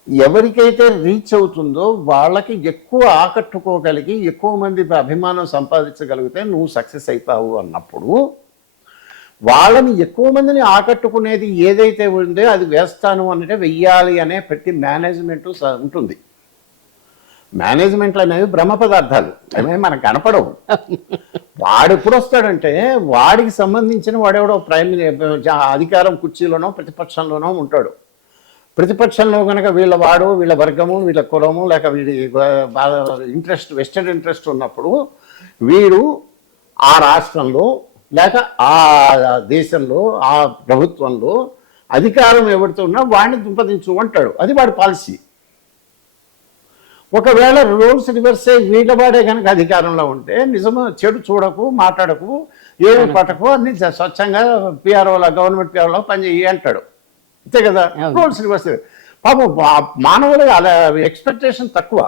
ఎవరికైతే రీచ్ అవుతుందో వాళ్ళకి ఎక్కువ ఆకట్టుకోగలిగి ఎక్కువ మంది అభిమానం సంపాదించగలిగితే నువ్వు సక్సెస్ అవుతావు అన్నప్పుడు వాళ్ళని ఎక్కువ మందిని ఆకట్టుకునేది ఏదైతే ఉందో అది వేస్తాను అంటే వెయ్యాలి అనే ప్రతి మేనేజ్మెంటు ఉంటుంది. మేనేజ్మెంట్లు అనేవి బ్రహ్మ పదార్థాలు, అవి మనకు కనపడవు. వాడు ఎప్పుడు వస్తాడంటే వాడికి సంబంధించిన వాడెవడో అధికారం కుర్చీలోనో ప్రతిపక్షంలోనో ఉంటాడు. ప్రతిపక్షంలో కనుక వీళ్ళ వర్గము, వీళ్ళ కులము లేక వీడి ఇంట్రెస్ట్, వెస్టెడ్ ఇంట్రెస్ట్ ఉన్నప్పుడు వీడు ఆ రాష్ట్రంలో లేక ఆ దేశంలో ఆ ప్రభుత్వంలో అధికారం ఎవరితో ఉన్నా వాడిని దుంపదించు అంటాడు. అది వాడి పాలసీ. ఒకవేళ రూల్స్ రివర్స్ అయ్యి వీళ్ళవాడే కనుక అధికారంలో ఉంటే నిజమో చెడు చూడకు, మాట్లాడకు, ఏమి పట్టకు, అన్ని స్వచ్ఛంగా పిఆర్ఓలో గవర్నమెంట్ పిఆర్ఓలో పనిచేయి అంటాడు. అంతే కదా. Rules reverse. పాపం మానవులు అలా ఎక్స్పెక్టేషన్ తక్కువ.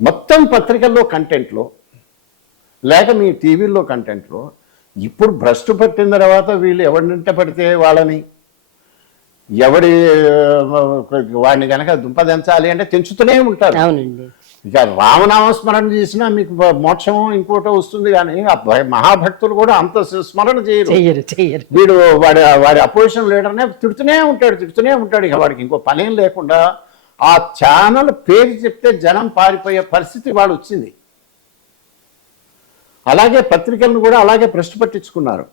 మొత్తం పత్రికల్లో కంటెంట్లో లేక మీ టీవీల్లో కంటెంట్లో ఇప్పుడు భ్రష్టు పట్టిన తర్వాత వీళ్ళు ఎవరినింట పడితే వాళ్ళని వాడిని కనుక దుంపదించాలి అంటే తెంచుతూనే ఉంటారు. ఇక రామనామస్మరణ చేసినా మీకు మోక్షమో ఇంకోటో వస్తుంది. కానీ మహాభక్తులు కూడా అంత స్మరణ చేయరు. వీడు వాడి అపోజిషన్ లీడర్నే తిడుతూనే ఉంటాడు. ఇక వాడికి ఇంకో పనేం లేకుండా ఆ ఛానల్ పేరు చెప్తే జనం పారిపోయే పరిస్థితి వాడు వచ్చింది. అలాగే పత్రికలను కూడా అలాగే భ్రష్టు పట్టించుకున్నారు.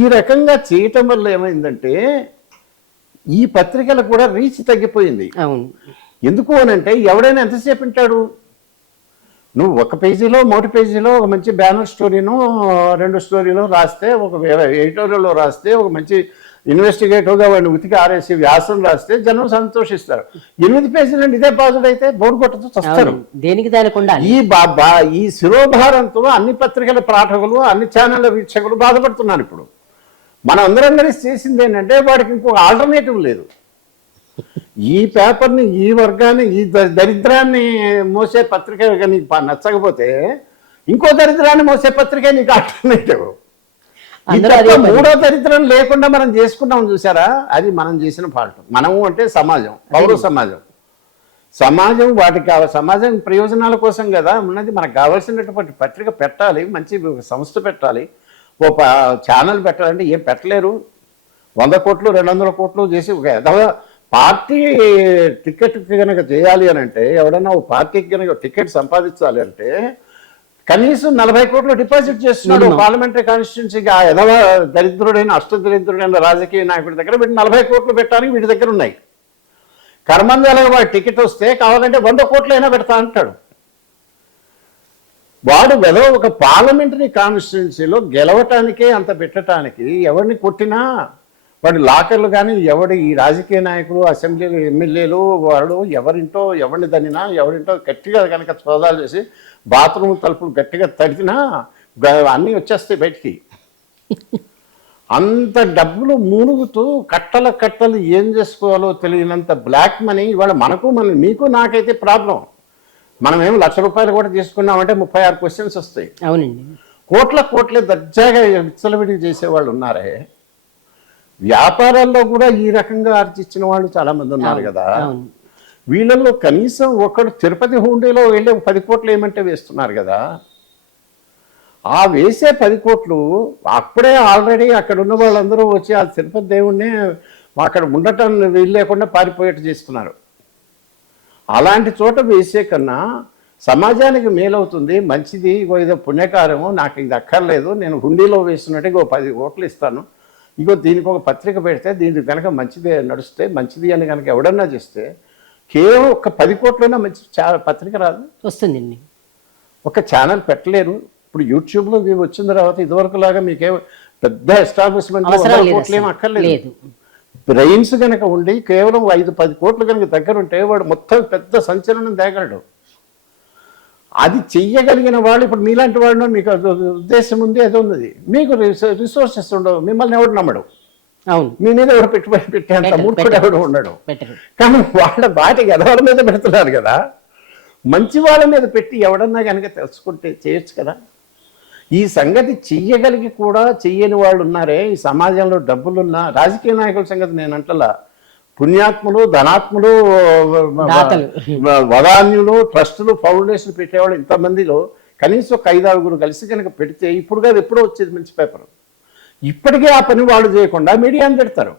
ఈ రకంగా చేయటం వల్ల ఏమైందంటే ఈ పత్రికలకు కూడా రీచ్ తగ్గిపోయింది. ఎందుకు అనంటే ఎవడైనా ఎంతసేపు వింటాడు? నువ్వు ఒక పేజీలో, మొదటి పేజీలో ఒక మంచి బ్యానర్ స్టోరీను, 2 స్టోరీలో రాస్తే, ఒక ఎడిటోరియల్లో రాస్తే, ఒక మంచి ఇన్వెస్టిగేటివ్గా వాడిని ఉతికి ఆరేసి వ్యాసం రాస్తే జనం సంతోషిస్తారు. 8 పేజీలు అంటే ఇదే పాజుడు అయితే బోర్డు కొట్టతో వస్తారు. దేనికి దానికుండా ఈ శిరోభారంతో అన్ని పత్రికల పాఠకులు, అన్ని ఛానళ్ళ వీక్షకులు బాధపడుతున్నారు. ఇప్పుడు మనం అందరం కలిసి చేసింది ఏంటంటే వాడికి ఇంకొక ఆల్టర్నేటివ్ లేదు. ఈ పేపర్ని, ఈ వర్గాన్ని, ఈ దరిద్రాన్ని మోసే పత్రిక నీకు నచ్చకపోతే ఇంకో దరిద్రాన్ని మోసే పత్రిక నీకు ఆల్టర్నేటివ్. మూడో దరిద్రం లేకుండా మనం చేసుకున్నాం చూసారా, అది మనం చేసిన ఫాల్ట్. మనము అంటే సమాజం, పౌర సమాజం. సమాజం వాటికి సమాజం ప్రయోజనాల కోసం కదా ఉన్నది. మనకు కావాల్సినటువంటి పత్రిక పెట్టాలి, మంచి సంస్థ పెట్టాలి, ఓ ఛానల్ పెట్టాలంటే ఏం పెట్టలేరు. 100 కోట్లు 200 కోట్లు చేసి పార్టీ టికెట్ కనుక చేయాలి అని అంటే, ఎవడన్నా ఓ పార్టీకి కనుక టికెట్ సంపాదించాలి అంటే కనీసం 40 కోట్లు డిపాజిట్ చేస్తున్నాడు పార్లమెంటరీ కాన్స్టిట్యున్సీకి. ఆ ఎదవ దరిద్రుడైన అష్టదరిద్రుడైన రాజకీయ నాయకుడి దగ్గర వీటి 40 కోట్లు పెట్టడానికి వీటి దగ్గర ఉన్నాయి. కర్మంజాలకు వాడి టికెట్ వస్తే కావాలంటే 100 కోట్లు అయినా పెడతా అంటాడు. వాడు వెదవ ఒక పార్లమెంటరీ కాన్స్టిట్యున్సీలో గెలవటానికే అంత పెట్టడానికి ఎవరిని కొట్టినా వాడు లాకర్లు కానీ ఎవడి ఈ రాజకీయ నాయకులు, అసెంబ్లీలు, ఎమ్మెల్యేలు వాడు ఎవరింటో ఎవరిని దన్నినా, ఎవరింటో గట్టిగా కనుక సోదాలు చేసి బాత్రూమ్ తలుపులు గట్టిగా తడిపినా అన్నీ వచ్చేస్తాయి బయటికి. అంత డబ్బులు మూలుగుతూ కట్టలు ఏం చేసుకోవాలో తెలియనంత బ్లాక్ మనీ ఇవాళ మీకు నాకైతే ప్రాబ్లం. మనం ఏం ₹1,00,000 కూడా తీసుకున్నామంటే 36 క్వశ్చన్స్ వస్తాయి. అవునండి. కోట్లే దర్జాగా విచ్చలవిడి చేసేవాళ్ళు ఉన్నారే. వ్యాపారాల్లో కూడా ఈ రకంగా ఆర్జించిన వాళ్ళు చాలా మంది ఉన్నారు కదా. వీళ్ళల్లో కనీసం ఒకడు తిరుపతి హుండీలో వెళ్ళి 10 కోట్లు ఏమంటే వేస్తున్నారు కదా. ఆ వేసే 10 కోట్లు అప్పుడే ఆల్రెడీ అక్కడ ఉన్న వాళ్ళందరూ వచ్చి ఆ తిరుపతి దేవుణ్ణి అక్కడ ఉండటం వీలు లేకుండా పారిపోయేట్టు చేస్తున్నారు. అలాంటి చోట వేసే కన్నా సమాజానికి మేలవుతుంది, మంచిది, ఏదో పుణ్యకారము, నాకు ఇది అక్కర్లేదు, నేను హుండీలో వేస్తున్నట్టు 10 కోట్లు ఇస్తాను, దీనికి ఒక పత్రిక పెడితే దీనికి కనుక మంచిది నడుస్తే మంచిది అని కనుక ఎవడన్నా చేస్తే కేవలం ఒక 10 కోట్లైనా మంచి పత్రిక రాదు వస్తుందండి. ఒక ఛానల్ పెట్టలేరు. ఇప్పుడు యూట్యూబ్లో వచ్చిన తర్వాత ఇదివరకు లాగా మీకేం పెద్ద ఎస్టాబ్లిష్మెంట్ కోట్లు ఏం అక్కర్లేదు. బ్రెయిన్స్ కనుక ఉండి కేవలం 5-10 కోట్లు కనుక దగ్గర ఉంటే వాడు మొత్తం పెద్ద సంచలనం తేగలడు. అది చెయ్యగలిగిన వాళ్ళు ఇప్పుడు మీలాంటి వాళ్ళు, మీకు ఉద్దేశం ఉంది, ఏదో ఉన్నది, మీకు రిసోర్సెస్ ఉండవు, మిమ్మల్ని ఎవడు నమ్మడు. అవును, మీ మీద ఎవరు పెట్టుబడి పెట్టేంత మూర్ఖుడు ఎవడు ఉండడు. కానీ వాటికి ఎదవాళ్ళ మీద పెడుతున్నారు కదా. మంచి వాళ్ళ మీద పెట్టి ఎవడన్నా కనుక తెలుసుకుంటే చేయొచ్చు కదా. ఈ సంగతి చెయ్యగలిగి కూడా చెయ్యని వాళ్ళు ఉన్నారే ఈ సమాజంలో. డబ్బులున్న రాజకీయ నాయకుల సంగతి నేను అంటలా, పుణ్యాత్ములు, ధనాత్ములు, వదాన్యులు, ట్రస్టులు, ఫౌండేషన్ పెట్టేవాళ్ళు ఇంతమందిలో కనీసం ఒక 5-6 కలిసి కనుక పెడితే ఇప్పుడు కాదు ఎప్పుడో వచ్చేది మంచి పేపర్. ఇప్పటికే ఆ పని వాళ్ళు చేయకుండా మీడియాని తిడతారు,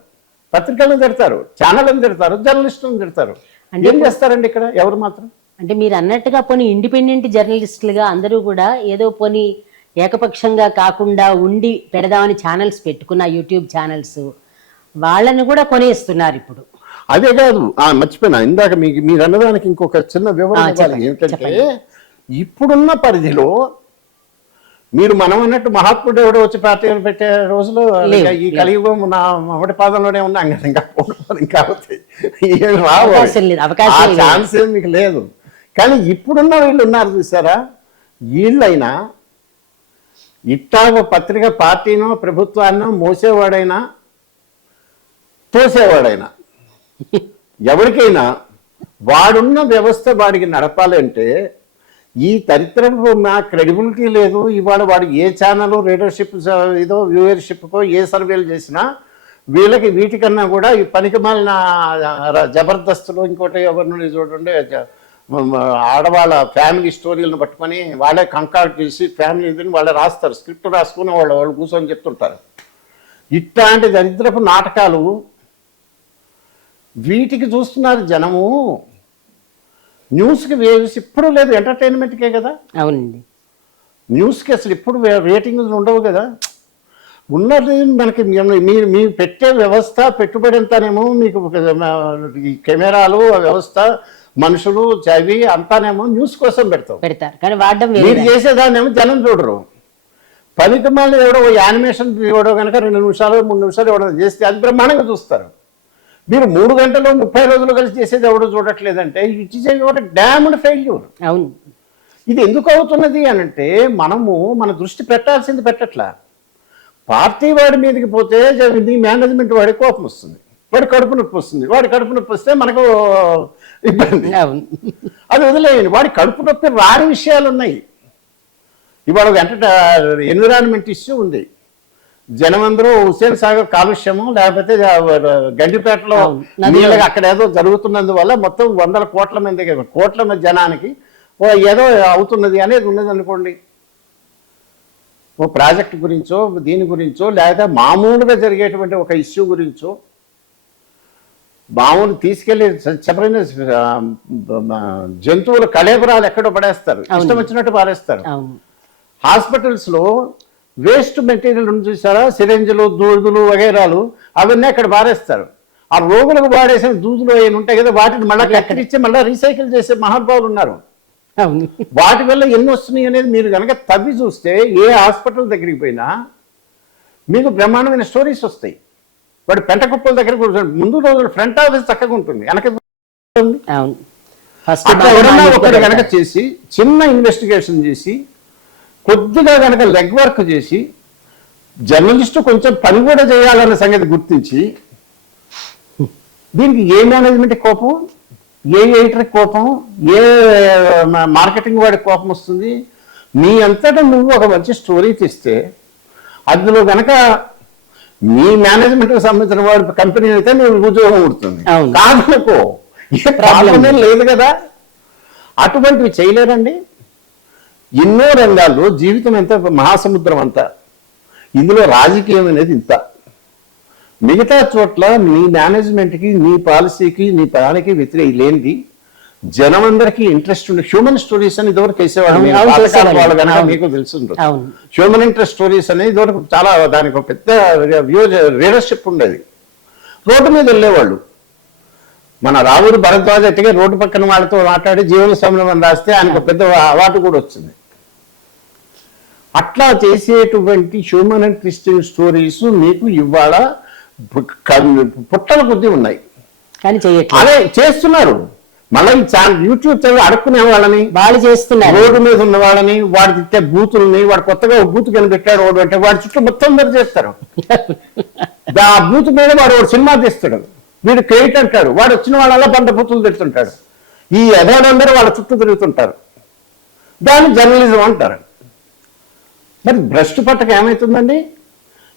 పత్రికలను తిడతారు, ఛానళ్ళని తిడతారు, జర్నలిస్టులను తిడతారు. ఏం చేస్తారండి ఇక్కడ ఎవరు మాత్రం? అంటే మీరు అన్నట్టుగా పోనీ ఇండిపెండెంట్ జర్నలిస్టులుగా అందరూ కూడా ఏదో పోనీ ఏకపక్షంగా కాకుండా ఉండి పెడదామని ఛానల్స్ పెట్టుకున్న యూట్యూబ్ ఛానల్స్ వాళ్ళని కూడా కొనేస్తున్నారు ఇప్పుడు. అదే కాదు, మర్చిపోయినా ఇందాక మీరు అన్నదానికి ఇంకొక చిన్న వివరణ ఇవ్వాలి. ఏమిటంటే ఇప్పుడున్న పరిధిలో మీరు మనం అన్నట్టు మహాత్ముడు ఎవడో వచ్చి పార్టీలు పెట్టే రోజులు ఈ కలియుగం నా మొదటి పాదంలోనే ఉన్నాం కదా. ఇంకా ఛాన్స్ ఏం మీకు లేదు. కానీ ఇప్పుడున్న వీళ్ళు ఉన్నారు చూసారా, వీళ్ళైనా ఇట్టాగ పత్రిక పార్టీనో ప్రభుత్వాన్నో మోసేవాడైనా తోసేవాడైనా ఎవరికైనా వాడున్న వ్యవస్థ వాడికి నడపాలంటే ఈ దరిద్రపు నా క్రెడిబిలిటీ లేదు. ఇవాళ వాడు ఏ ఛానల్ రీడర్షిప్ ఏదో వ్యూవర్షిప్కో ఏ సర్వేలు చేసినా వీటికన్నా కూడా ఈ పనికిమాలిన జబర్దస్తులు ఇంకోటి ఎవరిని చూడండి ఆడవాళ్ళ ఫ్యామిలీ స్టోరీలను పట్టుకొని వాళ్ళే కంకార్డ్ చేసి ఫ్యామిలీ వాళ్ళే రాస్తారు, స్క్రిప్ట్ రాసుకుని వాళ్ళు కూర్చొని చెప్తుంటారు. ఇట్లాంటి దరిద్రపు నాటకాలు వీటికి చూస్తున్నారు జనము. న్యూస్కి వేసి ఇప్పుడు లేదు, ఎంటర్టైన్మెంట్కే కదా. అవునండి, న్యూస్కి అసలు ఇప్పుడు రేటింగ్లు ఉండవు కదా. ఉన్నది మనకి మీరు పెట్టే వ్యవస్థ పెట్టుబడి అంతానేమో మీకు ఈ కెమెరాలు వ్యవస్థ మనుషులు చవి అంతానేమో న్యూస్ కోసం పెడతారు. కానీ వాడడం మీరు చేసేదాన్నేమో జనం చూడరు. పనికి మళ్ళీ ఎవడో యానిమేషన్ ఎవడో కనుక 2 నిమిషాలు 3 నిమిషాలు ఎవడో చేస్తే అది బ్రహ్మాండంగా చూస్తారు. మీరు 3 గంటలు 30 రోజులు కలిసి చేసేది ఎవడో చూడట్లేదంటే it is a damned failure. అవును, ఇది ఎందుకు అవుతున్నది అని అంటే మనము మన దృష్టి పెట్టాల్సింది పెట్టట్లా. పార్టీ వాడి మీదకి పోతే నీ మేనేజ్మెంట్ వాడి కోపం వస్తుంది, వాడి కడుపు నొప్పి వస్తుంది, వాడి కడుపు నొప్పి వస్తే మనకు ఇబ్బంది. అవును. అది వదిలేయండి, వాడి కడుపు నొప్పి రాని విషయాలు ఉన్నాయి. ఇవాళ ఎన్విరాన్మెంట్ ఇష్యూ ఉంది. జనమందరూ హుస్సేన్ సాగర్ కాలుష్యము లేకపోతే గండిపేటలో నీళ్ళగా అక్కడ ఏదో జరుగుతున్నందువల్ల మొత్తం 100 కోట్ల మంది కోట్ల మంది జనానికి ఏదో అవుతున్నది అనేది ఉన్నది అనుకోండి. ఓ ప్రాజెక్ట్ గురించో దీని గురించో లేదా మామూలుగా జరిగేటువంటి ఒక ఇష్యూ గురించో మామూలు తీసుకెళ్లి చెప్పిన జంతువుల కళేబరాలు ఎక్కడో పడేస్తారు, ఇష్టం వచ్చినట్టు పారేస్తారు. హాస్పిటల్స్లో వేస్ట్ మెటీరియల్ చూసారా, సిరెంజులు దూదులు వగైరాలు అవన్నీ అక్కడ పారేస్తారు. ఆ రోగులకు వాడేసిన దూదులు అవి ఉంటాయి కదా, వాటిని మళ్ళీ కత్తిరించి మళ్ళీ రీసైకిల్ చేసే మహానుభావులు ఉన్నారు. వాటి వల్ల ఎన్ని వస్తున్నాయి అనేది మీరు కనుక తవ్వి చూస్తే ఏ హాస్పిటల్ దగ్గరికి పోయినా మీకు బ్రహ్మాండమైన స్టోరీస్ వస్తాయి. వాడు పెంట కుప్పల దగ్గర కూర్చొని ముందు రోజులు ఫ్రంట్ ఆఫీస్ చక్కగా ఉంటుంది, వెనక ఎవరన్నా ఒకటి కనుక చేసి చిన్న ఇన్వెస్టిగేషన్ చేసి కొద్దిగా కనుక లెగ్ వర్క్ చేసి జర్నలిస్టు కొంచెం పని కూడా చేయాలన్న సంగతి గుర్తించి దీనికి ఏ మేనేజ్మెంట్ కోపం, ఏ ఎడిటర్ కోపం, ఏ మార్కెటింగ్ వాడి కోపం వస్తుంది. నీ అంతటా నువ్వు ఒక మంచి స్టోరీ తీస్తే అందులో కనుక మీ మేనేజ్మెంట్కి సంబంధించిన వాడి కంపెనీ అయితే నువ్వు ఉద్యోగం ఉంటుంది. కాదనుకో ఏ ప్రాబ్లమే లేదు కదా. అటువంటివి చేయలేరండి. ఎన్నో రంగాల్లో జీవితం ఎంత మహాసముద్రం అంతా, ఇందులో రాజకీయం అనేది ఇంత. మిగతా చోట్ల నీ మేనేజ్మెంట్కి నీ పాలసీకి నీ పదానికి వ్యతిరేక లేనిది జనమందరికీ ఇంట్రెస్ట్ ఉండే హ్యూమన్ స్టోరీస్ అని ఇదివరకు వేసేవాళ్ళు, మీకు తెలుసుంటుంది. హ్యూమన్ ఇంట్రెస్ట్ స్టోరీస్ అనేది ఇదివరకు చాలా దానికి ఒక పెద్ద రీడర్షిప్ ఉండేది. రోడ్డు మీద వెళ్ళేవాళ్ళు. మన రావుడు భరద్వాజ అట్టిగా రోడ్డు పక్కన వాళ్ళతో మాట్లాడి జీవన సమరం రాస్తే ఆయనకు పెద్ద అవార్డు కూడా వచ్చింది. అట్లా చేసేటువంటి హ్యూమన్ అండ్ క్రిస్టియన్ స్టోరీస్ మీకు ఇవాళ పుట్టల కొద్దీ ఉన్నాయి, కానీ అదే చేస్తున్నారు. మళ్ళీ యూట్యూబ్ ఛానల్ అడుక్కునే వాళ్ళని వాళ్ళు చేస్తున్నారు, రోడ్డు మీద ఉన్న వాళ్ళని, వాడు తిట్టే బూతుల్ని, వాడు కొత్తగా బూత్ కనిపెట్టాడు వాడు అంటే వాడి చుట్టూ మొత్తం అందరు చేస్తారు. ఆ బూత్ మీద వాడు సినిమా తీస్తాడు, వీడు క్రెడిట్ అంటాడు, వాడు వచ్చిన వాళ్ళ బండ బూతులు తిడుతుంటాడు. ఈ యథాలందరూ వాళ్ళ చుట్టూ తిరుగుతుంటారు. దాన్ని జర్నలిజం అంటారు. మరి భ్రష్టు పట్టక ఏమవుతుందండి?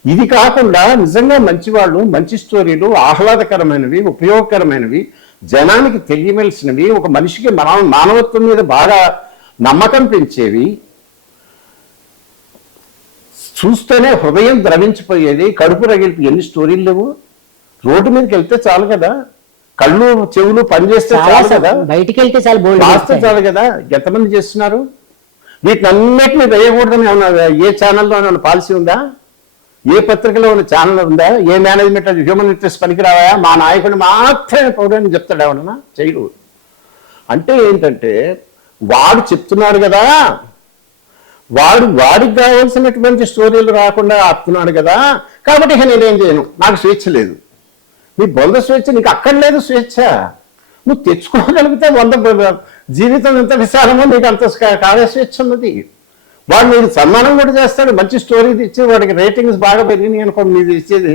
ఇది కాకుండా నిజంగా మంచి వాళ్ళు, మంచి స్టోరీలు, ఆహ్లాదకరమైనవి, ఉపయోగకరమైనవి, జనానికి తెలియవలసినవి, ఒక మనిషికి మానవత్వం మీద బాగా నమ్మకం పెంచేవి, చూస్తేనే హృదయం ద్రవించిపోయేది, కడుపు రగిలిపి ఎన్ని స్టోరీలు లేవు. రోడ్డు మీదకి వెళ్తే చాలు కదా, కళ్ళు చెవులు పనిచేస్తే చాలు కదా, బయటికి వెళ్తే చాలు, రాస్తే చాలు కదా. ఎంతమంది చేస్తున్నారు? వీటిని అన్నిటినీ వేయకూడదని ఏమన్నా ఏ ఛానల్లో ఏమైనా పాలసీ ఉందా? ఏ పత్రికలో ఉన్న ఛానల్ ఉందా? ఏ మేనేజ్మెంట్ అది హ్యూమన్ ఇంట్రెస్ట్ పనికిరావా? మా నాయకుడిని మాత్రమే పౌడని చెప్తాడు ఏమన్నా? చేయడు. అంటే ఏంటంటే వాడు చెప్తున్నాడు కదా, వాడికి కావాల్సినటువంటి స్టోరీలు రాకుండా ఆపుతున్నాడు కదా, కాబట్టి ఇక నేనేం చేయను, నాకు స్వేచ్ఛ లేదు. నీ బొంద స్వేచ్ఛ నీకు అక్కడ లేదు. స్వేచ్ఛ నువ్వు తెచ్చుకోగలిగితే 100 జీవితం ఎంత విశాలమో నీకు అంత కాలే స్వేచ్ఛ ఉన్నది. వాడు నీకు సన్మానం కూడా చేస్తాడు, మంచి స్టోరీ ఇచ్చి వాడికి రేటింగ్స్ బాగా పెరిగినాయి అనుకో, నీది ఇచ్చేది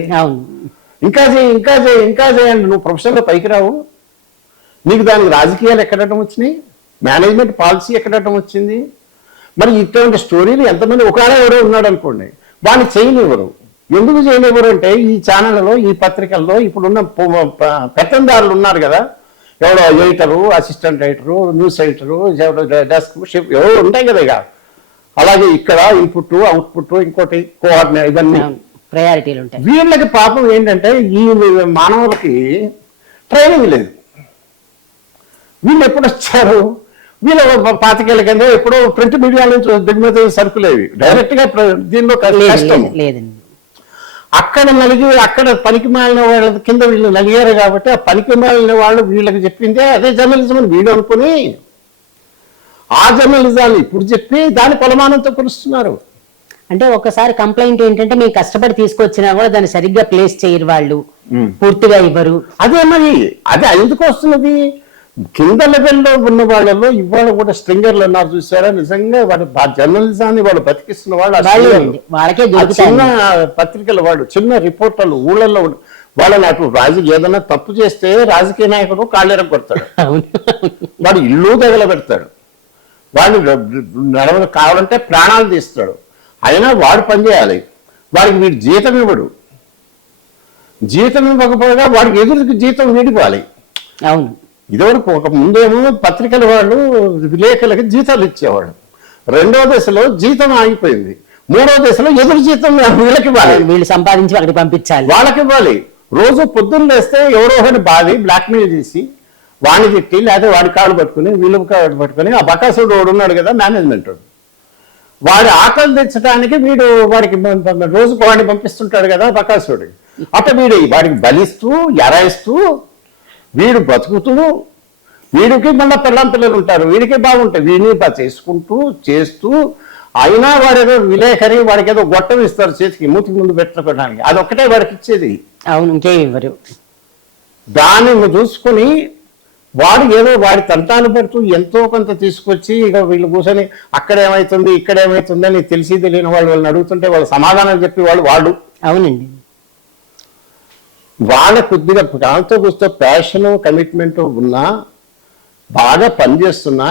ఇంకా చేయి ఇంకా చేయి ఇంకా చేయండి. నువ్వు ప్రొఫెషన్లో పైకి రావు. నీకు దానికి రాజకీయాలు ఎక్కడటం వచ్చినాయి, మేనేజ్మెంట్ పాలసీ ఎక్కడటం వచ్చింది. మరి ఇటువంటి స్టోరీలు ఎంతమంది ఒకవేళ ఎవరో ఉన్నాడు అనుకోండి, వాడిని చేయనివ్వరు. ఎందుకు చేయనివ్వరు అంటే ఈ ఛానళ్ళలో, ఈ పత్రికల్లో ఇప్పుడున్న పెత్తందారులు ఉన్నారు కదా, ఎవడో editor, assistant editor, news editor, desk ship ఎవరు ఉంటాయి కదా. ఇక అలాగే ఇక్కడ ఇన్పుట్ అవుట్పుట్ ఇంకోటి కోఆర్డినేట్ ఇవన్నీ ప్రయారిటీలు ఉంటాయి. వీళ్ళకి పాపం ఏంటంటే ఈ మానవులకి ట్రైనింగ్ లేదు. వీళ్ళు ఎప్పుడు వచ్చారు? వీళ్ళు 25 ఏళ్ల కింద ఎప్పుడో ప్రింట్ మీడియా నుంచి దిగుమతి సరుకులేవి డైరెక్ట్ గా దీనిలో కష్టం లేదండి. అక్కడ నలిగి అక్కడ పనికి మాలిన వాళ్ళ కింద వీళ్ళు నలిగారు కాబట్టి ఆ పనికి మాలిన వాళ్ళు వీళ్ళకి చెప్పిందే అదే జర్నలిజం అని వీళ్ళు అనుకుని ఆ జర్నలిజాన్ని ఇప్పుడు చెప్పి దాని కొలమానంతో కొలుస్తున్నారు. అంటే ఒకసారి కంప్లైంట్ ఏంటంటే మీకు కష్టపడి తీసుకొచ్చినా కూడా దాన్ని సరిగ్గా ప్లేస్ చేయరు, వాళ్ళు పూర్తిగా ఇవ్వరు. అదే మరి అదే ఎందుకు వస్తున్నది? కింద లెవెల్లో ఉన్న వాళ్ళలో ఇవాళ కూడా స్ట్రింగర్లు అన్నారు చూసారా, నిజంగా వాడు జర్నలిజాన్ని వాళ్ళు బతికిస్తున్న వాళ్ళు ఆ వాళ్ళేనండి, వాళ్ళకే ఆ దొరుకుతాయి. చిన్న పత్రికల వాళ్ళు, చిన్న రిపోర్టర్లు ఊళ్ళల్లో వాళ్ళని అటు ఏదైనా తప్పు చేస్తే రాజకీయ నాయకుడు కాళ్ళెర కొడతాడు, అవును. వాడు ఇల్లు తగలబెడతాడు, వాడు కావాలంటే ప్రాణాలు తీస్తాడు, అయినా వాడు పనిచేయాలి. వాడికి వీడు జీతం ఇవ్వడు, జీతం ఇవ్వకపోగా వాడికి ఎదురు జీతం వీడిపోవాలి. అవును. ఇదివరకు ఒక ముందేమో పత్రికల వాళ్ళు విలేకరులకి జీతాలు ఇచ్చేవాడు, రెండో దశలో జీతం ఆగిపోయింది, మూడో దశలో ఎదురు జీతం వీళ్ళకి ఇవ్వాలి, వీళ్ళు సంపాదించి అక్కడికి పంపించాలి, వాళ్ళకి ఇవ్వాలి. రోజు పొద్దున్న వేస్తే ఎవరో ఒకటి బాధి బ్లాక్మెయిల్ చేసి వాడిని తిట్టి, లేకపోతే వాడి కాళ్ళు పట్టుకుని వీళ్ళు కాళ్ళు పట్టుకుని, ఆ బకాసుడు వాడు ఉన్నాడు కదా మేనేజ్మెంట్, వాడి ఆకలి తెచ్చడానికి వీడు వాడికి రోజుకు వాడిని పంపిస్తుంటాడు కదా బకాసుడు, అట్లా వీడు వాడికి బలిస్తూ ఎరాయిస్తూ వీడు బతుకుతూ, వీడికి మళ్ళీ పిల్లలు ఉంటారు, వీడికి బాగుంటాయి, వీడిని చేసుకుంటూ చేస్తూ, అయినా వాడేదో విలేకరి వాడికి ఏదో గొట్టం ఇస్తారు చేతికి మూతికి ముందు పెట్టుకోవడానికి, అదొక్కటే వాడికి ఇచ్చేది. అవును, ఇంకేం ఇవ్వరు. దాన్ని చూసుకుని వాడు ఏదో వాడి తంటాలు పెడుతూ ఎంతో కొంత తీసుకొచ్చి ఇక వీళ్ళు కూర్చొని అక్కడేమవుతుంది ఇక్కడేమవుతుంది అని తెలిసి తెలియని వాళ్ళు వాళ్ళని అడుగుతుంటే వాళ్ళు సమాధానం చెప్పేవాళ్ళు వాళ్ళు. అవునండి. వాళ్ళ కొద్దిగా దాంతో కూర్చో ప్యాషను కమిట్మెంట్ ఉన్నా, బాగా పనిచేస్తున్నా,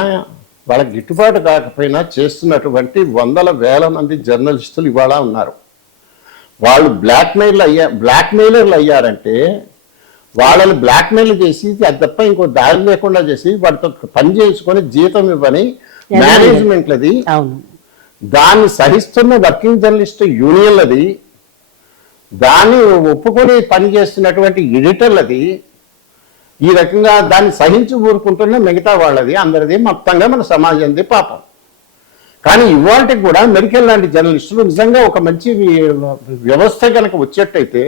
వాళ్ళకి గిట్టుబాటు కాకపోయినా చేస్తున్నటువంటి వందల వేల మంది జర్నలిస్టులు ఇవాళ ఉన్నారు. వాళ్ళు బ్లాక్మెయిలర్లు అయ్యారంటే వాళ్ళని బ్లాక్మెయిల్ చేసి అది తప్ప ఇంకో దారి లేకుండా చేసి వాటితో పని చేసుకొని జీతం ఇవ్వని మేనేజ్మెంట్లది, దాన్ని సహిస్తున్న వర్కింగ్ జర్నలిస్ట్ యూనియన్లది, దాన్ని ఒప్పుకొని పనిచేస్తున్నటువంటి ఎడిటర్లది, ఈ రకంగా దాన్ని సహించి ఊరుకుంటున్న మిగతా వాళ్ళది, అందరిది, మొత్తంగా మన సమాజంది పాపం. కానీ ఇవాళకి కూడా మెడికల్ లాంటి జర్నలిస్టులు నిజంగా ఒక మంచి వ్యవస్థ కనుక వచ్చేట్టయితే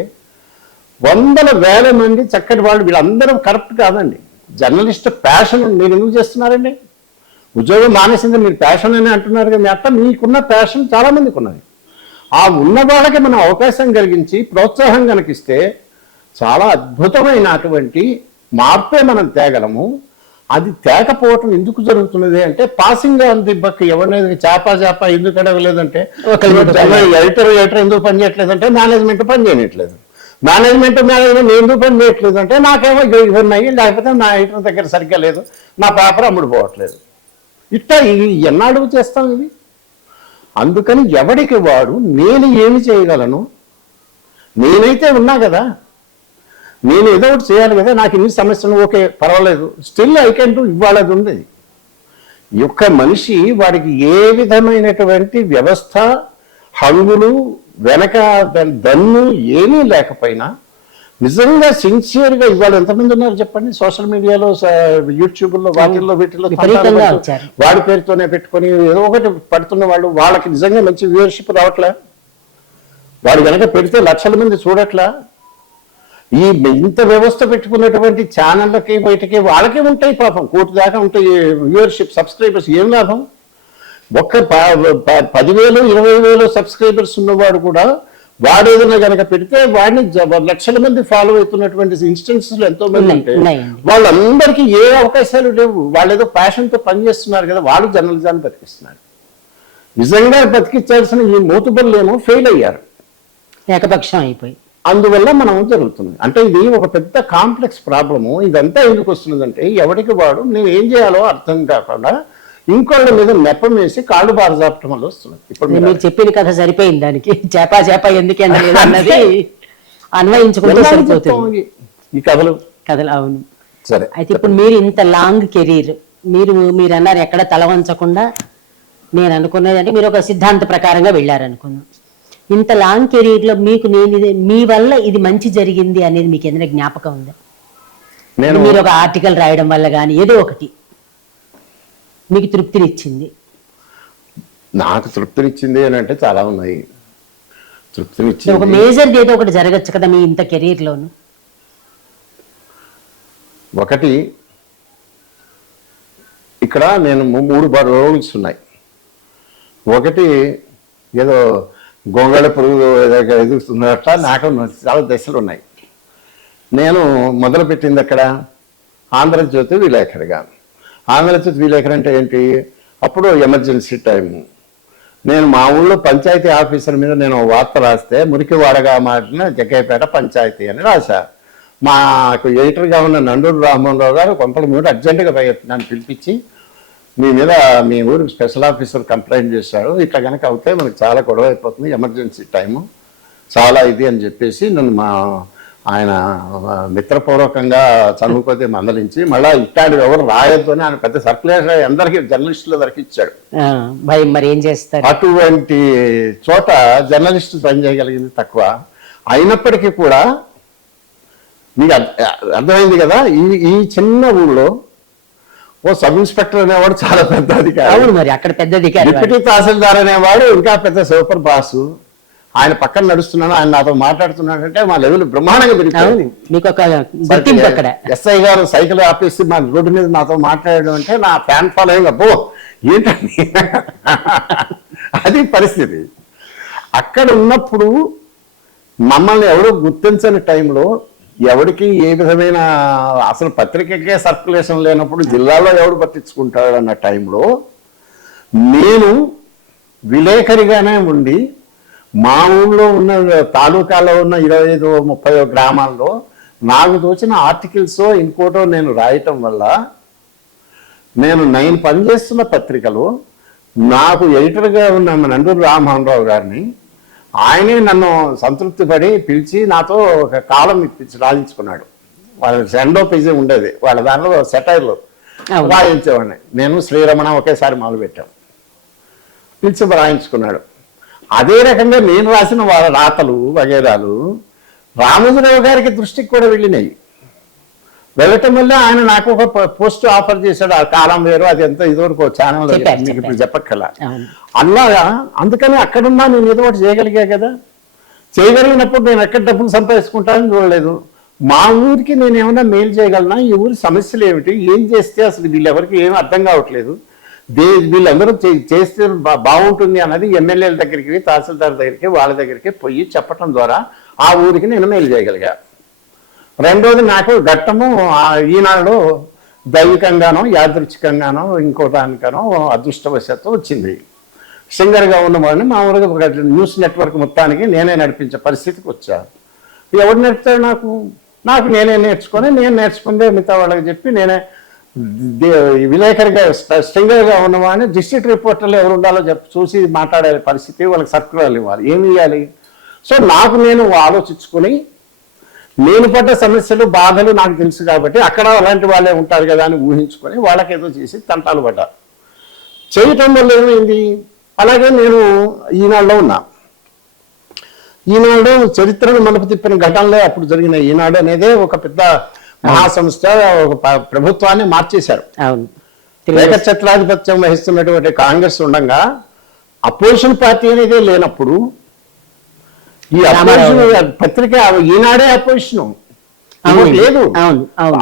వందల వేల మంది చక్కటి వాళ్ళు, వీళ్ళందరూ కరెక్ట్ కాదండి. జర్నలిస్ట్ ప్యాషన్ మీరు ఎందుకు చేస్తున్నారండి? ఉద్యోగం మానేసింది మీరు ప్యాషన్ అని అంటున్నారు కదా, అట్లా మీకున్న ప్యాషన్ చాలా మందికి ఉన్నది. ఆ ఉన్న వాళ్ళకి మనం అవకాశం కలిగించి ప్రోత్సాహం కనిపిస్తే చాలా అద్భుతమైనటువంటి మార్పే మనం తేగలము. అది తేకపోవటం ఎందుకు జరుగుతున్నది అంటే పాసింగ్ ఆన్ ది బక్, ఎవరినైనా చేప ఎందుకు అడగలేదంటే ఎడిటర్ ఎందుకు పని చేయట్లేదంటే మేనేజ్మెంట్ పని చేయట్లేదు, మేనేజ్మెంట్ ఎందుకు పని చేయట్లేదు అంటే నాకేమో ఇవన్నీ, లేకపోతే నా ఎడిటర్ దగ్గర సరిగ్గా లేదు, నా పేపర్ అమ్ముడుపోవట్లేదు. ఇట్లా ఎన్నాడు చేస్తాం ఇది? అందుకని ఎవడికి వాడు నేను ఏమి చేయగలను, నేనైతే ఉన్నా కదా, నేను ఏదో ఒకటి చేయాలి కదా, నాకు ఇన్ని సమస్యలు ఓకే పర్వాలేదు, స్టిల్ ఐ కెన్ డూ. ఇవాళది ఉంది. ఈ యొక్క మనిషి వాడికి ఏ విధమైనటువంటి వ్యవస్థ హంగులు వెనక దన్ను ఏమీ లేకపోయినా నిజంగా సిన్సియర్గా ఇవాళ ఎంతమంది ఉన్నారు చెప్పండి, సోషల్ మీడియాలో యూట్యూబ్లో వాటిల్లో వీటిల్లో వాడి పేరుతోనే పెట్టుకొని ఏదో ఒకటి పడుతున్న వాళ్ళు, వాళ్ళకి నిజంగా మంచి వ్యూవర్షిప్ రావట్లే, వాడు కనుక పెడితే లక్షల మంది చూడట్లా. ఈ ఇంత వ్యవస్థ పెట్టుకున్నటువంటి ఛానళ్ళకి బయటకి వాళ్ళకి ఉంటాయి పాపం, కోటి దాకా ఉంటాయి వ్యూవర్షిప్, సబ్స్క్రైబర్స్. ఏం లాభం? ఒక్క 10,000 20,000 సబ్స్క్రైబర్స్ ఉన్నవాడు కూడా వాడు ఏదైనా కనుక పెడితే వాడిని లక్షల మంది ఫాలో అవుతున్నటువంటి ఇన్స్టెన్సెస్ ఎంతో మంది ఉంటాయి. వాళ్ళందరికీ ఏ అవకాశాలు లేవు, వాళ్ళు ఏదో ప్యాషన్తో పనిచేస్తున్నారు కదా, వాళ్ళు జర్నలిజాన్ని బతికిస్తున్నారు. నిజంగా బతికించాల్సిన ఈ మూతుబళ్ళు ఏమో ఫెయిల్ అయ్యారు, ఏకపక్షం అయిపోయి. అందువల్ల మనం జరుగుతుంది. అంటే ఇది ఒక పెద్ద కాంప్లెక్స్ ప్రాబ్లము. ఇదంతా ఎందుకు వస్తున్నదంటే ఎవరికి వాడు నేను ఏం చేయాలో అర్థం కాకుండా ఇంకోళ్ళ మీద నెప్పం వేసి కాళ్ళు బారజాపటం వల్ల వస్తున్నది. ఇప్పుడు మీరు చెప్పిన కథ సరిపోయింది, దానికి చేప ఎందుకు అన్నది అన్వయించుకుంటే సరిపోతుంది ఈ కథలు. అవును. సరే, అయితే ఇప్పుడు మీరు ఇంత లాంగ్ కెరీర్, మీరు అన్నారు ఎక్కడ తల వంచకుండా, నేను అనుకున్నది అంటే మీరు ఒక సిద్ధాంత ప్రకారంగా వెళ్ళారనుకున్నాను. ఇంత లాంగ్ కెరీర్లో మీకు మీ వల్ల ఇది మంచి జరిగింది అనేది మీకు ఏదైనా జ్ఞాపకం ఉందా? మీరు ఒక ఆర్టికల్ రాయడం వల్ల కానీ ఏదో ఒకటి మీకు తృప్తినిచ్చింది? నాకు తృప్తినిచ్చింది అని అంటే చాలా ఉన్నాయి. తృప్తినిచ్చింది ఒక మేజర్ ఏదో ఒకటి జరగచ్చు కదా మీ ఇంత కెరీర్లోను. ఒకటి, ఇక్కడ నేను 3 రోల్స్ ఉన్నాయి. ఒకటి ఏదో గొంగళ పురుగు ఎదుగుతున్నట్ట నాకు చాలా దశలు ఉన్నాయి. నేను మొదలుపెట్టింది అక్కడ ఆంధ్రజ్యోతి విలేకరిగా. ఆంధ్రజ్యోతి విలేకరి అంటే ఏంటి, అప్పుడు ఎమర్జెన్సీ టైము. నేను మా ఊళ్ళో పంచాయతీ ఆఫీసర్ మీద నేను వార్త రాస్తే మురికివాడగా మారిన జగ్గయ్యపేట పంచాయతీ అని రాశా. మాకు ఎడిటర్గా ఉన్న నండూరు రామ్మోహన్ గారు కొంపల మీద అర్జెంటుగా నన్ను పిలిపించి, మీ మీద మీ ఊరు స్పెషల్ ఆఫీసర్ కంప్లైంట్ చేశాడు, ఇట్లా కనుక అవుతే మనకు చాలా గొడవ అయిపోతుంది, ఎమర్జెన్సీ టైము చాలా ఇది అని చెప్పేసి నన్ను ఆయన మిత్రపూర్వకంగా చదువుకోతే మందలించి మళ్ళీ ఇట్లాంటివి ఎవరు రాయొద్దు అని ఆయన పెద్ద సర్క్యులేషన్ అందరికీ జర్నలిస్టుల వరకు ఇచ్చాడు. మరి ఏం చేస్తారు? అటువంటి చోట జర్నలిస్టు పని చేయగలిగింది తక్కువ. అయినప్పటికీ కూడా మీకు అర్థమైంది కదా, ఈ చిన్న ఊళ్ళో ఓ సబ్ ఇన్స్పెక్టర్ అనేవాడు చాలా పెద్ద అధికారి. అవును, మరి అక్కడ పెద్ద అధికారి. డిప్యూటీ తహసీల్దార్ అనేవాడు ఇంకా పెద్ద సూపర్ బాసు. ఆయన పక్కన నడుస్తున్నాను, ఆయన నాతో మాట్లాడుతున్నాడంటే మా లెవెల్ బ్రహ్మాండంగా పెరిగింది. మీకు ఒక గుర్తింపు అక్కడ. ఎస్ఐ గారు సైకిల్ ఆపేసి మా రోడ్డు మీద నాతో మాట్లాడడం అంటే నా ఫ్యాన్ ఫాలోయింగ్ అబ్బో ఏంటండి అది పరిస్థితి. అక్కడ ఉన్నప్పుడు మమ్మల్ని ఎవరు గుర్తించని టైంలో, ఎవరికి ఏ విధమైన అసలు పత్రికకే సర్క్యులేషన్ లేనప్పుడు జిల్లాలో ఎవడు పట్టించుకుంటాడు అన్న టైంలో నేను విలేకరిగానే ఉండి మా ఊళ్ళో ఉన్న తాలూకాలో ఉన్న 25-30 గ్రామాల్లో నాకు తోచిన ఆర్టికల్స్ ఇంకోటో నేను రాయటం వల్ల నేను పనిచేస్తున్న పత్రికలో నాకు ఎడిటర్గా ఉన్న నండూరు రామ్మోహన్ గారిని ఆయనే నన్ను సంతృప్తి పడి పిలిచి నాతో ఒక కాలం ఇప్పించి రాయించుకున్నాడు. వాళ్ళ 2వ పేజీ ఉండేది, వాళ్ళ దానిలో సెటైర్లు రాయించేవాడిని. నేను శ్రీరమణ ఒకేసారి మొదలుపెట్టాం, పిలిచి రాయించుకున్నాడు. అదే రకంగా నేను రాసిన వాళ్ళ రాతలు వగేరాలు రామోజీరావు గారికి దృష్టికి కూడా వెళ్ళినాయి. వెళ్ళటం వల్ల ఆయన నాకు ఒక పోస్ట్ ఆఫర్ చేశాడు. ఆ కాలం వేరు, అది ఎంత ఇదివరకు ఛానల్ మీకు ఇప్పుడు చెప్పక్కల. అలాగా అందుకని అక్కడున్నా నేను ఏదో ఒకటి చేయగలిగా కదా. చేయగలిగినప్పుడు నేను ఎక్కడ డబ్బులు సంపాదించుకుంటానని చూడలేదు. మా ఊరికి నేను ఏమైనా మేలు చేయగలనా, ఈ ఊరి సమస్యలు ఏమిటి, ఏం చేస్తే అసలు వీళ్ళెవరికి ఏం అర్థం కావట్లేదు, వీళ్ళందరూ చేస్తే బాగుంటుంది అన్నది ఎమ్మెల్యేల దగ్గరికి, తహసీల్దార్ దగ్గరికి, వాళ్ళ దగ్గరికి పోయి చెప్పటం ద్వారా ఆ ఊరికి నేను మేలు చేయగలిగా. రెండోది, నాకు ఘట్టము ఈనాడు దైవికంగానో యాదృచ్ఛికంగానో ఇంకో దానికనో అదృష్టవశాత్తు వచ్చింది. సింగర్గా ఉన్నవాడిని మా ఊరికి న్యూస్ నెట్వర్క్ మొత్తానికి నేనే నడిపించే పరిస్థితికి వచ్చాను. ఎవరు నేర్పుతాడు? నాకు నేనే నేర్చుకొని, నేను నేర్చుకుందే మిగతా వాళ్ళకి చెప్పి నేనే విలేకరిగా సింగర్గా ఉన్నవాడిని డిస్ట్రిక్ట్ రిపోర్టర్లు ఎవరు ఉండాలో చూసి మాట్లాడే పరిస్థితి, వాళ్ళకి సర్కులర్లు ఇవ్వాలి, ఏమి ఇవ్వాలి. సో నాకు నేను ఆలోచించుకొని నేను పడ్డ సమస్యలు బాధలు నాకు తెలుసు కాబట్టి అక్కడ అలాంటి వాళ్ళే ఉంటారు కదా అని ఊహించుకొని వాళ్ళకేదో చేసి తంటాలు పడ్డా. చేయటం వల్ల ఏమైంది, అలాగే నేను ఈనాడులో ఉన్నా. ఈనాడు చరిత్రను మనకు తిప్పిన ఘటనలే అప్పుడు జరిగిన. ఈనాడు అనేదే ఒక పెద్ద మహాసంస్థ, ఒక ప్రభుత్వాన్ని మార్చేశారు. ఏకఛత్రాధిపత్యం వహిస్తున్నటువంటి కాంగ్రెస్ ఉండగా అపోజిషన్ పార్టీ అనేది లేనప్పుడు ఈ అపోజిషన్ పత్రిక ఈనాడే అపోజిషన్ లేదు.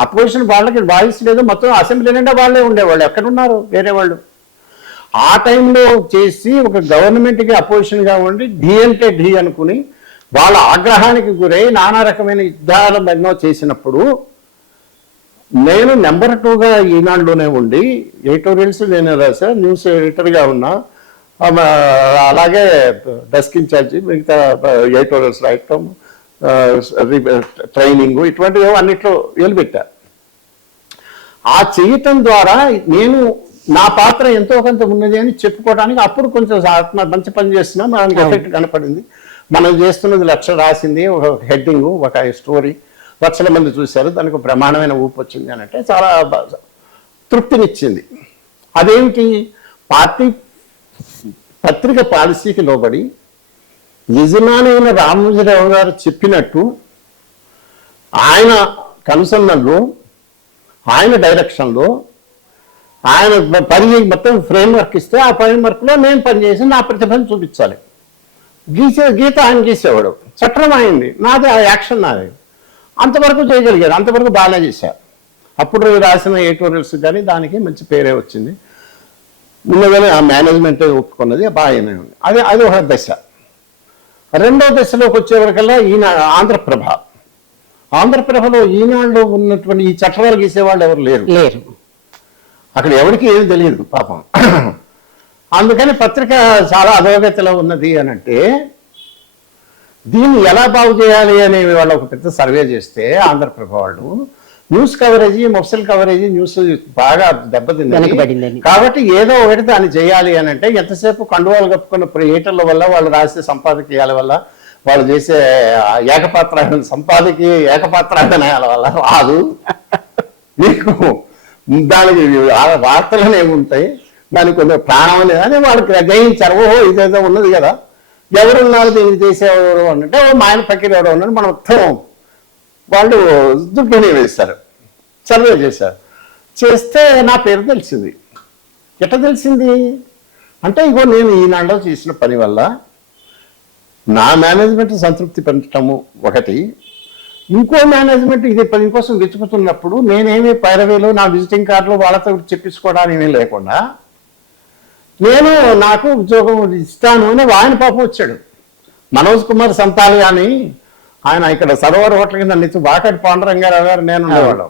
అపోజిషన్ వాళ్ళకి వాయిస్ లేదు. మొత్తం అసెంబ్లీ నిండా వాళ్ళే ఉండేవాళ్ళు, ఎక్కడున్నారు వేరే వాళ్ళు. ఆ టైంలో చేసి ఒక గవర్నమెంట్కి అపోజిషన్గా ఉండి ఢీ అంటే ఢీ అనుకుని వాళ్ళ ఆగ్రహానికి గురై నానా రకమైన యుద్ధాలు ఎన్నో చేసినప్పుడు నేను నెంబర్ 2గా ఈనాడులోనే ఉండి ఎడిటోరియల్స్ నేను రాసా, న్యూస్ ఎడిటర్గా ఉన్నా, అలాగే డెస్క్ ఇన్ఛార్జి, మిగతా ఎడిటోరియల్స్ రాయటం, ట్రైనింగ్, ఇటువంటివి అన్నిట్లో వెలుపెట్టా. ఆ చేయటం ద్వారా నేను నా పాత్ర ఎంతో కొంత ఉన్నది అని చెప్పుకోవడానికి అప్పుడు కొంచెం మంచి పని చేస్తున్నా, మనకి ఎఫెక్ట్ కనపడింది. మనం చేస్తున్నది లక్ష రాసింది, ఒక హెడ్డింగ్, ఒక స్టోరీ, లక్షల మంది చూశారు, దానికి ప్రమాణమైన ఊపు వచ్చింది అని అంటే చాలా తృప్తినిచ్చింది. అదేమిటి, పత్రిక పాలసీకి లోబడి యజమాని అయిన రామోజీరావు గారు చెప్పినట్టు ఆయన కన్సర్న్లో, ఆయన డైరెక్షన్లో, ఆయన పని మొత్తం ఫ్రేమ్వర్క్ ఇస్తే ఆ ఫ్రేమ్వర్క్లో నేను పనిచేసి నా ప్రతిభను చూపించాలి. గీత ఆయన గీసేవాడు, చట్టం అయింది, నాది ఆ యాక్షన్ నాది. అంతవరకు చేయగలిగారు, అంతవరకు బాగానే చేశారు. అప్పుడు రాసిన ఎడిటోరియల్స్ కానీ దానికి మంచి పేరే వచ్చింది. ముందుగానే ఆ మేనేజ్మెంట్ ఒప్పుకున్నది, బాగానే ఉంది. అది ఒక దశ. రెండో దశలోకి వచ్చేవరకల్లా ఈయన ఆంధ్రప్రభ ఆంధ్రప్రభలో ఈనాడులో ఉన్నటువంటి ఈ చట్టాలు గీసేవాళ్ళు ఎవరు లేరు. లేరు. అక్కడ ఎవరికి ఏమీ తెలియదు పాపం. అందుకని పత్రిక చాలా అధోగతిలో ఉన్నది అని అంటే దీన్ని ఎలా బాగు చేయాలి అనే వాళ్ళు ఒక పెద్ద సర్వే చేస్తే ఆంధ్రప్రభ వాళ్ళు న్యూస్ కవరేజీ, మొఫ్సల్ కవరేజీ న్యూస్ బాగా దెబ్బతింది. కాబట్టి ఏదో ఒకటి దాన్ని చేయాలి అని అంటే ఎంతసేపు కండువాలు కప్పుకున్న ప్రియేటర్ల వల్ల, వాళ్ళు రాసే సంపాదకీయాల వల్ల, వాళ్ళు చేసే ఏకపాత్రాభినయాల వల్ల రాదు. మీకు దానికి వార్తలనే ఉంటాయి, దానికి కొంచెం ప్రాణం అనేది అని వాళ్ళకి గ్రహించారు. ఓహో ఇదేదో ఉన్నది కదా, ఎవరున్నారు దీనికి చేసేవారు అంటే మా ఆయన పక్కన ఎవడో ఉన్నాడు, మనం మొత్తం వాళ్ళు దుడ్డుని వేస్తారు, సర్వే చేశారు. చేస్తే నా పేరు తెలిసింది. ఎట్లా తెలిసింది అంటే ఇగో నేను ఈనాడులో చేసిన పని వల్ల నా మేనేజ్మెంట్ సంతృప్తి పెంచటము ఒకటి, ఇంకో మేనేజ్మెంట్ ఇది పని కోసం వెతుకుతున్నప్పుడు నేనేమి పైరవేలు నా విజిటింగ్ కార్డులు వాళ్ళతో చెప్పించుకోవడానికి లేకుండా నేను నాకు ఉద్యోగం ఇస్తాను అని ఆయన పాపం వచ్చాడు. మనోజ్ కుమార్ సంతాలి అని ఆయన ఇక్కడ సరోవర్ హోటల్ కింద నిత్యం వాకటి పాండురంగారావు గారు నేను ఉండేవాళ్ళం.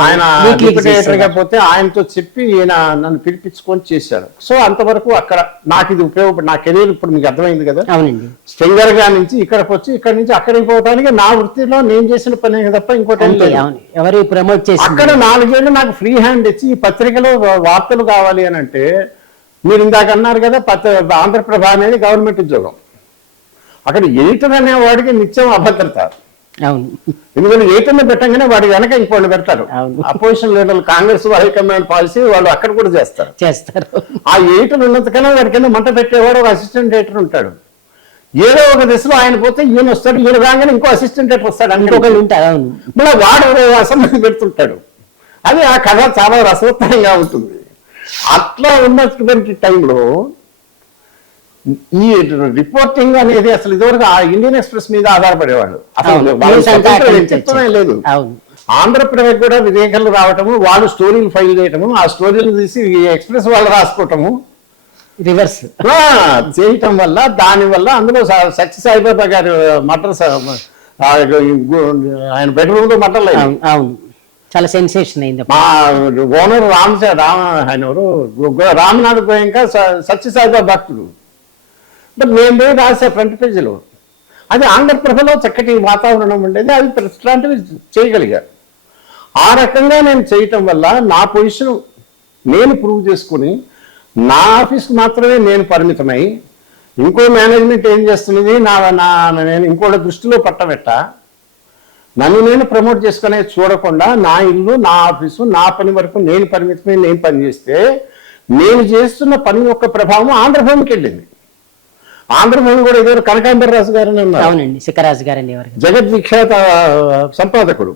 ఆయన డిప్యూటేటర్గా పోతే ఆయనతో చెప్పి ఈయన నన్ను పిలిపించుకొని చేశాడు. సో అంతవరకు అక్కడ నాకు ఇది ఉపయోగపడి నా కెరీర్ ఇప్పుడు మీకు అర్థమైంది కదా. స్ట్రింగర్ గా నుంచి ఇక్కడికి వచ్చి ఇక్కడ నుంచి అక్కడికి పోవడానికి నా వృత్తిలో నేను చేసిన పని తప్ప ఇంకోటి ఎవరు ప్రమోట్ చేసి అక్కడ 4 ఏళ్ళు నాకు ఫ్రీ హ్యాండ్ ఇచ్చి ఈ పత్రికలో వార్తలు కావాలి అని అంటే, మీరు ఇందాక అన్నారు కదా ఆంధ్రప్రభ అనేది గవర్నమెంట్ ఉద్యోగం, అక్కడ ఎడిటర్ అనేవాడికి నిత్యం అభద్రత. ఎందుకంటే ఏటర్ని పెట్టంగానే వాడి వెనక ఇంకోళ్ళు పెడతారు. అపోజిషన్ లీడర్లు, కాంగ్రెస్ హైకమాండ్ పాలసీ వాళ్ళు అక్కడ కూడా చేస్తారు. ఆ ఎడిటర్ ఉన్నంతకన్నా వాడి కింద మంట పెట్టేవాడు ఒక అసిస్టెంట్ ఎడిటర్ ఉంటాడు. ఏదో ఒక దిశలో ఆయన పోతే ఈయన వస్తాడు, ఈయన రాగానే ఇంకో అసిస్టెంట్ ఎడిటర్ వస్తాడు, ఇంకొకళ్ళు ఉంటారు. మళ్ళీ వాడు అసెంబ్లీ పెడుతుంటాడు. అది ఆ కథ చాలా రసవత్తరంగా ఉంటుంది. అట్లా ఉన్నటువంటి టైంలో ఈ రిపోర్టింగ్ అనేది అసలు ఇదివరకు ఆ ఇండియన్ ఎక్స్ప్రెస్ మీద ఆధారపడేవాళ్ళు, అసలు లేదు. ఆంధ్రప్రదేశ్ కూడా విలేకరులు రావటము, వాళ్ళు స్టోరీలు ఫైల్ చేయటము, ఆ స్టోరీలు తీసి ఎక్స్ప్రెస్ వాళ్ళు రాసుకోవటము, రివర్స్ చేయటం వల్ల దానివల్ల అందులో సత్య సాయిబాబా గారు మటర్స్ ఆయన బెడ్రూమ్ లో మటర్లు చాలా సెన్సేషన్ అయింది. మా ఓనర్ ఆయన ఎవరు రామనాథ్ గోయంక సత్య సాయిబాబా భక్తుడు. బట్ మేము పోయి రాసే ఫ్రంట్ పేజీలో అది ఆంధ్రప్రభలో చక్కటి వాతావరణం ఉండేది, అది ప్రెస్ లాంటివి చేయగలిగారు. ఆ రకంగా నేను చేయటం వల్ల నా పొజిషన్ నేను ప్రూవ్ చేసుకుని నా ఆఫీస్కి మాత్రమే నేను పరిమితమై, ఇంకో మేనేజ్మెంట్ ఏం చేస్తున్నది నేను ఇంకోటి దృష్టిలో పట్టబెట్ట, నన్ను నేను ప్రమోట్ చేసుకునే చూడకుండా నా ఇల్లు, నా ఆఫీసు, నా పని వరకు నేను పరిమితమై నేను పనిచేస్తే నేను చేస్తున్న పని యొక్క ప్రభావం ఆంధ్రభూమికి వెళ్ళింది. ఆంధ్రభూమి కూడా ఏదో కనకాంబరరాజు గారని ఉన్నారు, అవునండి, శిఖరాజు గారని జగద్విఖ్యాత సంపాదకుడు.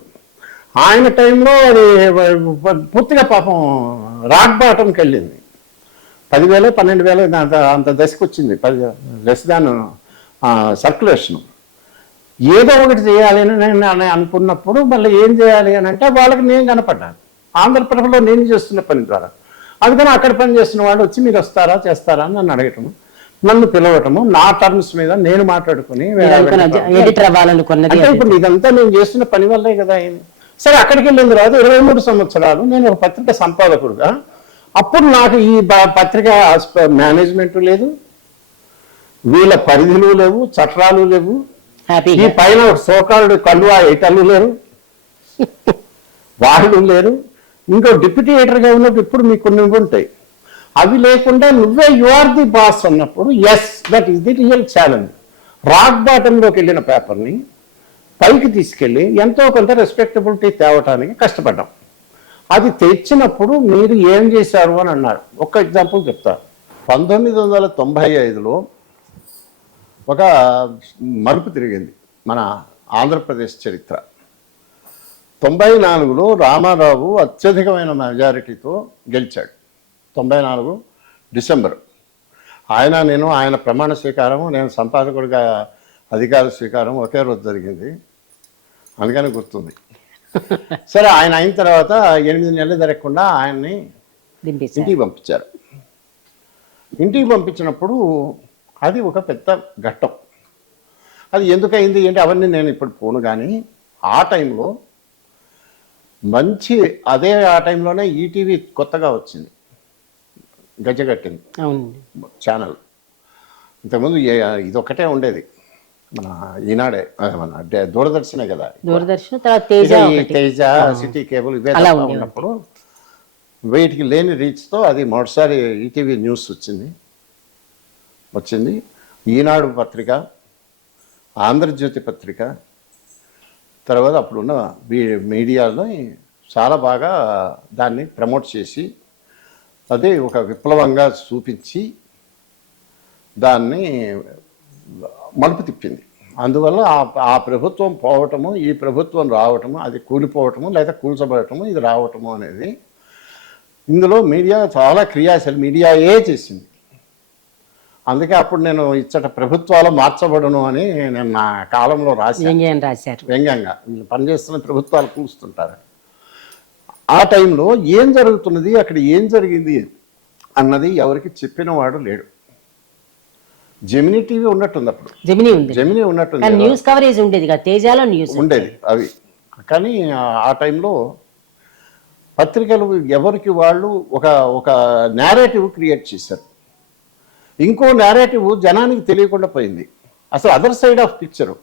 ఆయన టైంలో అది పూర్తిగా పాపం రాక్ బాటంకి వెళ్ళింది. 10,000 12,000 అంత దశకు వచ్చింది, లెస్ దాన్ సర్క్యులేషన్. ఏదో ఒకటి చేయాలి అని నేను అనుకున్నప్పుడు మళ్ళీ ఏం చేయాలి అని అంటే వాళ్ళకి నేను కనపడ్డాను ఆంధ్రప్రభలో నేను చేస్తున్న పని ద్వారా. అందుకని అక్కడ పని చేస్తున్న వాళ్ళు వచ్చి మీరు వస్తారా చేస్తారా అని నన్ను అడగటము, నన్ను పిలవటము, నా టర్మ్స్ మీద నేను మాట్లాడుకుని ఇప్పుడు ఇదంతా నేను చేస్తున్న పని వల్లే కదా అయింది. సరే అక్కడికి వెళ్ళిన తర్వాత 23 సంవత్సరాలు నేను ఒక పత్రిక సంపాదకుడుగా, అప్పుడు నాకు ఈ పత్రిక మేనేజ్మెంట్ లేదు, వీళ్ళ పరిధులు లేవు, చట్టాలు లేవు, ఈ పైన సోకాలుడు కళ్ళువా ఎటర్లు లేరు, వాళ్ళు లేరు. ఇంకో డిప్యూటీ ఎడిటర్గా ఉన్నప్పుడు ఇప్పుడు మీకు కొన్ని ఉంటాయి, అవి లేకుండా నువ్వే యు ఆర్ ది బాస్ అన్నప్పుడు yes that is the real challenge. Rock బాటంలోకి వెళ్ళిన పేపర్ని పైకి తీసుకెళ్ళి ఎంతో కొంత రెస్పెక్టబిలిటీ తేవటానికి కష్టపడ్డాం. అది తెచ్చినప్పుడు మీరు ఏం చేశారు అని అన్నారు. ఒక ఎగ్జాంపుల్ చెప్తారు. 1995లో ఒక మలుపు తిరిగింది మన ఆంధ్రప్రదేశ్ చరిత్ర. 94లో రామారావు అత్యధికమైన మెజారిటీతో గెలిచాడు. 94 డిసెంబర్ ఆయన ప్రమాణ స్వీకారము, నేను సంపాదకుడిగా అధికార స్వీకారం ఒకే రోజు జరిగింది, అందుకని గుర్తుంది. సరే ఆయన అయిన తర్వాత 8 నెలలు జరగకుండా ఆయన్ని ఇంటికి పంపించారు. ఇంటికి పంపించినప్పుడు అది ఒక పెద్ద ఘట్టం. అది ఎందుకయింది అంటే అవన్నీ నేను ఇప్పుడు పోను, కానీ ఆ టైంలో మంచి ఆ టైంలోనే ఈటీవీ కొత్తగా వచ్చింది, గజ్జగట్టింది అవునండి. ఛానల్. ఇంతకుముందు ఇదొక్కటే ఉండేది, మన ఈనాడే, మన దూరదర్శనే కదా. దూరదర్శన్ తర్వాత తేజ ఇక ఈ ఒకటి. తేజ, సిటీ కేబుల్ ఇవే అలా తప్ప ఉండేవి. ఉన్నప్పుడు వీటికి లేని రీచ్తో అది మొదటిసారి ఈటీవీ న్యూస్ వచ్చింది. ఈనాడు పత్రిక, ఆంధ్రజ్యోతి పత్రిక, తర్వాత అప్పుడున్న మీడియాలో చాలా బాగా దాన్ని ప్రమోట్ చేసి అదే ఒక విప్లవంగా చూపించి దాన్ని మలుపు తిప్పింది. అందువల్ల ఆ ప్రభుత్వం పోవటము, ఈ ప్రభుత్వం రావటము, అది కూలిపోవటము లేదా కూల్చబడటము, ఇది రావటము అనేది ఇందులో మీడియా చాలా క్రియాశీల మీడియాయే చేసింది. అందుకే అప్పుడు నేను ఇచ్చట ప్రభుత్వాలు మార్చబడును అని నేను నా కాలంలో రాశారు. వ్యంగ్యంగా వీళ్ళు పనిచేస్తున్న ప్రభుత్వాలు కూలుస్తుంటారు. ఆ టైంలో ఏం జరుగుతున్నది, అక్కడ ఏం జరిగింది అన్నది ఎవరికి చెప్పిన వాడు లేడు. జెమినీ టీవీ ఉన్నట్టుంది అప్పుడు, జెమినీ ఉన్నట్టుంది, న్యూస్ కవరేజ్ ఉండేది కదా, తేజాలో న్యూస్ ఉండేది అవి. కానీ ఆ టైంలో పత్రికలు ఎవరికి వాళ్ళు ఒక నేరేటివ్ క్రియేట్ చేశారు. ఇంకో నేరేటివ్ జనానికి తెలియకుండా పోయింది, అసలు అదర్ సైడ్ ఆఫ్ పిక్చరు.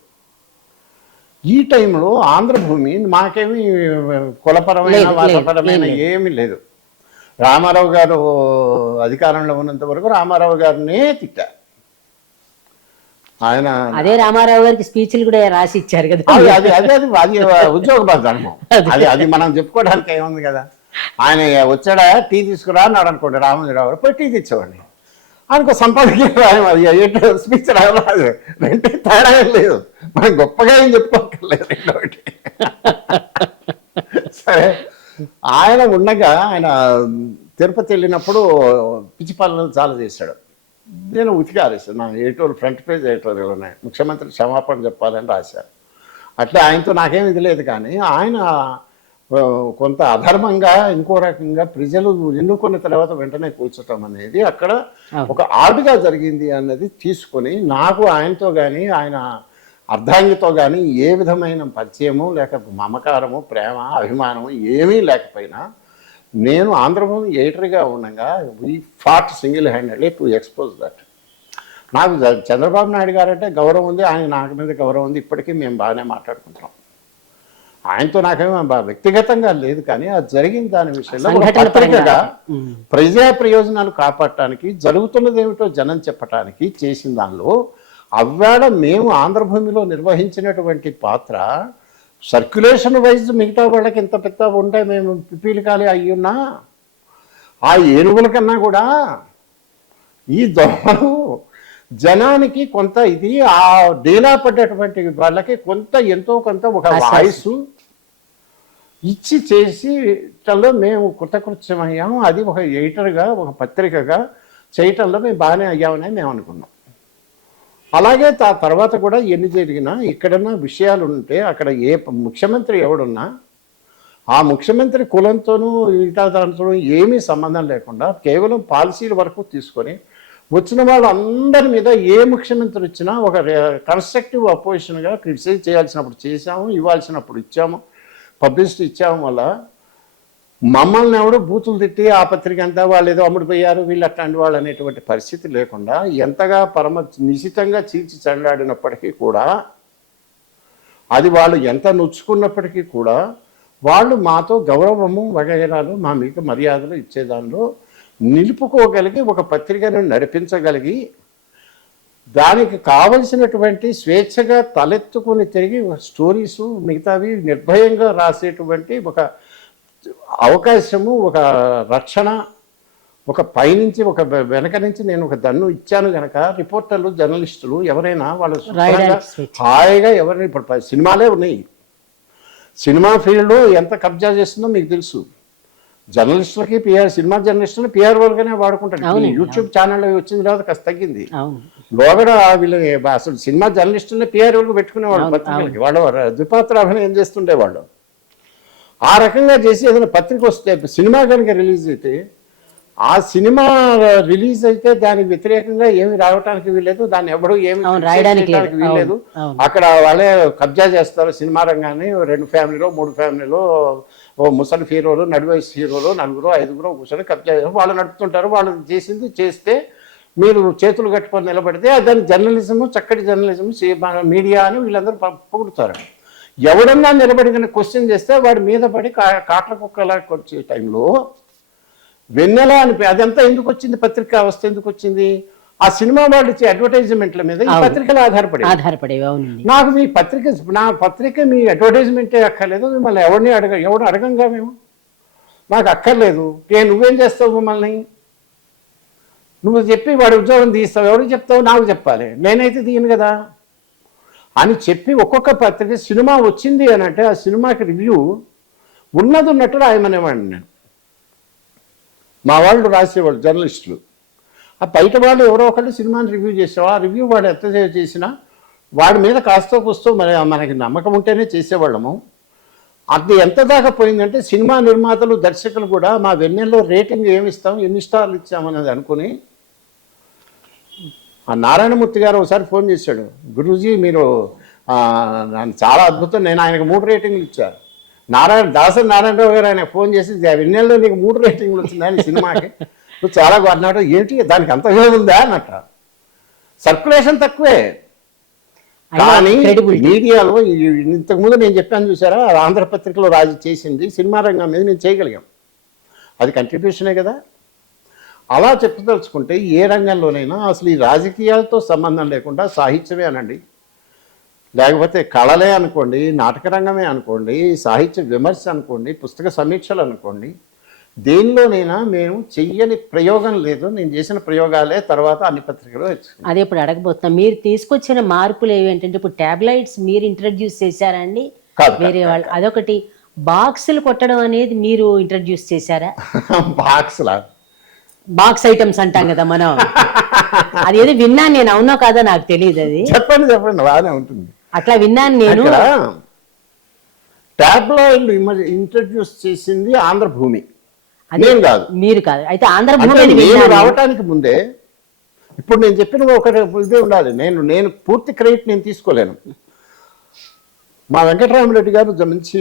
ఈ టైంలో ఆంధ్రభూమి మాకేమీ కులపరమైన వాసపరమైన ఏమీ లేదు. రామారావు గారు అధికారంలో ఉన్నంత వరకు రామారావు గారినే తిట్టారు. ఆయన అదే రామారావు గారికి స్పీచ్లు కూడా రాసి ఇచ్చారు కదా. అది ఉద్యోగ ధర్మం, అది మనం చెప్పుకోవడానికి ఏముంది కదా. ఆయన వచ్చాడా టీ తీసుకురా అన్నాడు అనుకోండి, రామోజీరావు పోయి టీ తెచ్చేవాడిని అనుకో, సంపాదించి స్పీచ్ రాదు, రెండే తేడా లేదు, మనం గొప్పగా ఏం చెప్పుకోకర్లేదు రెండోటి. సరే, ఆయన ఉండగా ఆయన తిరుపతి వెళ్ళినప్పుడు పిచ్చి పనులు చాలా చేశాడు. నేను ఉతికి ఆరేసాను, నా ఎడిటోరియల్ ఫ్రంట్ పేజ్ ఎడిటోరియల్ ఉన్నాయి, ముఖ్యమంత్రి క్షమాపణ చెప్పాలని రాశారు. అట్లా ఆయనతో నాకేం ఇది లేదు. కానీ ఆయన కొంత అధర్మంగా ఇంకో రకంగా ప్రజలు ఎన్నుకున్న తర్వాత వెంటనే కూర్చోటం అనేది అక్కడ ఒక ఆర్డుగా జరిగింది అన్నది తీసుకొని, నాకు ఆయనతో కానీ ఆయన అర్ధాంగితో కానీ ఏ విధమైన పరిచయము లేక మమకారము, ప్రేమ, అభిమానము ఏమీ లేకపోయినా నేను ఆంధ్రభూమి ఎడిటర్గా ఉండగా we fought single handedly to expose that. నాకు చంద్రబాబు నాయుడు గారు అంటే గౌరవం ఉంది, ఆయన నాకు మీద గౌరవం ఉంది, ఇప్పటికీ మేము బాగానే మాట్లాడుకుంటున్నాం. ఆయనతో నాకేమో వ్యక్తిగతంగా లేదు. కానీ అది జరిగిన దాని విషయంలో పత్రికగా ప్రజా ప్రయోజనాలు కాపాడటానికి, జరుగుతున్నది ఏమిటో జనం చెప్పటానికి చేసిన దానిలో అవ్వాడ మేము ఆంధ్రభూమిలో నిర్వహించినటువంటి పాత్ర సర్క్యులేషన్ వైజ్ మిగతా వాళ్ళకి ఇంత పెద్ద ఉంటే మేము పిపీలికాలి అయ్యున్నా ఆ ఏనుగుల కన్నా కూడా ఈ దోమలు జనానికి కొంత ఇది ఆ డేలా పడ్డటువంటి వాళ్ళకి కొంత ఎంతో కొంత ఒక వాయిస్ ఇచ్చి చేసి మేము కృతకృత్యమయ్యాము. అది ఒక ఎడిటర్గా, ఒక పత్రికగా చేయటంలో మేము బాగానే అయ్యామని మేము అనుకున్నాం. అలాగే తర్వాత కూడా ఎన్ని జరిగినా ఎక్కడన్నా విషయాలు ఉంటే అక్కడ ఏ ముఖ్యమంత్రి ఎవడున్నా ఆ ముఖ్యమంత్రి కులంతోనూ దాంతోనూ ఏమీ సంబంధం లేకుండా కేవలం పాలసీల వరకు తీసుకొని వచ్చిన వాళ్ళు అందరి మీద ఏ ముఖ్యమంత్రి వచ్చినా ఒక కన్స్ట్రక్టివ్ అపోజిషన్గా క్రిటిసైజ్ చేయాల్సినప్పుడు చేశాము, ఇవ్వాల్సినప్పుడు ఇచ్చాము, పబ్లిసిటీ ఇచ్చాము. వల్ల మమ్మల్ని ఎవడో బూతులు తిట్టి ఆ పత్రిక అంతా వాళ్ళు ఏదో అమ్ముడిపోయారు వీళ్ళు అట్లాంటి వాళ్ళు అనేటువంటి పరిస్థితి లేకుండా ఎంతగా నిశితంగా చీల్చి చెండాడినప్పటికీ కూడా, అది వాళ్ళు ఎంత నొచ్చుకున్నప్పటికీ కూడా వాళ్ళు మాతో గౌరవము వగైరాలు మా మీకు మర్యాదలు ఇచ్చేదానిలో నిలుపుకోగలిగి ఒక పత్రికను నడిపించగలిగి దానికి కావలసినటువంటి స్వేచ్ఛగా తలెత్తుకుని తిరిగి స్టోరీసు మిగతావి నిర్భయంగా రాసేటువంటి ఒక అవకాశము, ఒక రక్షణ, ఒక పైనుంచి ఒక వెనక నుంచి నేను ఒక దన్ను ఇచ్చాను కనుక రిపోర్టర్లు, జర్నలిస్టులు ఎవరైనా వాళ్ళు హాయిగా ఎవరైనా ఇప్పుడు సినిమాలే ఉన్నాయి, సినిమా ఫీల్డ్ ఎంత కబ్జా చేస్తుందో మీకు తెలుసు. జర్నలిస్టులకి సినిమా జర్నలిస్టులు పిఆర్ఓలుగానే వాడుకుంటారు. యూట్యూబ్ ఛానల్ వచ్చిన తర్వాత కాస్త తగ్గింది. లోగడ వీళ్ళు అసలు సినిమా జర్నలిస్టులని పిఆర్ఓలకు పెట్టుకునేవాళ్ళు, పత్రికలకి వాళ్ళు ద్విపాత్ర అభినయం చేస్తుండేవాళ్ళు. ఆ రకంగా చేసి ఏదైనా పత్రిక వస్తే సినిమా కనుక రిలీజ్ అయితే ఆ సినిమా రిలీజ్ అయితే దానికి వ్యతిరేకంగా ఏమి రావటానికి వీల్లేదు, దాన్ని ఎవడు ఏమి రాయడానికి వీల్లేదు. అక్కడ వాళ్ళే కబ్జా చేస్తారు సినిమా రంగాన్ని. 2 ఫ్యామిలీలో 3 ఫ్యామిలీలో ఓ ముసలి హీరోలు, నడివయసు హీరోలు, 4 5 కూర్చొని కబ్జా చేస్తారు. వాళ్ళు నడుపుతుంటారు. వాళ్ళు చేసింది చేస్తే మీరు చేతులు కట్టుకొని నిలబడితే దాని జర్నలిజము, చక్కటి జర్నలిజం మీడియా అని వీళ్ళందరూ పొగుడుతారు. ఎవడన్నా నిలబడి క్వశ్చన్ చేస్తే వాడి మీద పడి కాట్ల కుక్కలా వచ్చే టైంలో వెన్నెల అని అదంతా ఎందుకు వచ్చింది, పత్రిక అవస్థ ఎందుకు వచ్చింది? ఆ సినిమా వాళ్ళు ఇచ్చే అడ్వర్టైజ్మెంట్ల మీద ఈ పత్రికలు ఆధారపడేవి. నాకు మీ పత్రిక, నా పత్రిక మీ అడ్వర్టైజ్మెంటే అక్కర్లేదు, మిమ్మల్ని ఎవడు అడగంగా మేము, నాకు అక్కర్లేదు. నువ్వేం చేస్తావు, మమ్మల్ని నువ్వు చెప్పి వాడి ఉద్యోగం తీస్తావు, ఎవరికి చెప్తావు, నాకు చెప్పాలి, నేనైతే తీయను కదా అని చెప్పి ఒక్కొక్క పత్రిక సినిమా వచ్చింది అని అంటే ఆ సినిమాకి రివ్యూ ఉన్నది ఉన్నట్టు రాయమనేవాడిని నేను. మా వాళ్ళు రాసేవాళ్ళు జర్నలిస్టులు. ఆ బయట వాళ్ళు ఎవరో ఒకళ్ళు సినిమాని రివ్యూ చేసేవాళ్ళు. ఆ రివ్యూ వాడు ఎంత చేసినా వాడి మీద కాస్తో కూస్తో మనకి నమ్మకం ఉంటేనే చేసేవాళ్ళము. అది ఎంత దాకా పోయిందంటే సినిమా నిర్మాతలు, దర్శకులు కూడా మా వెన్నెల్లో రేటింగ్ ఏమి ఇస్తాం, ఎన్ని స్టార్లు ఇచ్చామన్నది అనుకుని, ఆ నారాయణమూర్తి గారు ఒకసారి ఫోన్ చేశాడు, గురూజీ మీరు చాలా అద్భుతం, నేను ఆయనకు 3 రేటింగ్లు ఇచ్చాను. దాసరి నారాయణరావు గారు ఆయన ఫోన్ చేసి వెన్నెల్లో నీకు 3 రేటింగ్లు వచ్చిందని సినిమాకి, నువ్వు చాలా అన్నాడు. ఏంటి దానికి అంత ఉందా అన్నట్ట. సర్క్యులేషన్ తక్కువే కానీ మీడియాలో ఇంతకుముందు నేను చెప్పాను చూసారా, ఆంధ్రపత్రికలో రాజు చేసింది సినిమా రంగం మీద నేను చేయగలిగాం, అది కంట్రిబ్యూషనే కదా. అలా చెప్పదలుచుకుంటే ఏ రంగంలోనైనా అసలు ఈ రాజకీయాలతో సంబంధం లేకుండా సాహిత్యమే అనండి, లేకపోతే కళలే అనుకోండి, నాటక రంగమే అనుకోండి, సాహిత్య విమర్శ అనుకోండి, పుస్తక సమీక్షలు అనుకోండి, దేనిలోనైనా మేము చెయ్యని ప్రయోగం లేదు. నేను చేసిన ప్రయోగాలే తర్వాత అన్ని పత్రికలు వచ్చింది. అదే ఇప్పుడు అడగబోతున్నా, మీరు తీసుకొచ్చిన మార్పులు ఏవేంటంటే ఇప్పుడు ట్యాబ్లైట్స్ మీరు ఇంట్రడ్యూస్ చేశారండి, వేరే వాళ్ళు అదొకటి, బాక్సులు కొట్టడం అనేది మీరు ఇంట్రడ్యూస్ చేశారా? బాక్స్ ఐటమ్స్ అంటాం కదా మనం, అది ఏదో విన్నాను నేను, అవునో కాదో నాకు తెలియదు. అది చెప్పండి బాగానే ఉంటుంది. అట్లా విన్నాను నేను. టాబ్లాయిడ్ ఇంట్రడ్యూస్ చేసింది ఆంధ్రభూమి, నేను కాదు, మీరు కాదు. అయితే ఆంధ్రభూమి రావటానికి ముందే ఇప్పుడు నేను చెప్పిన ఒక ఇదే ఉండాలి. నేను పూర్తి క్రెడిట్ నేను తీసుకోలేను. మా వెంకటరామరెడ్డి గారు మంచి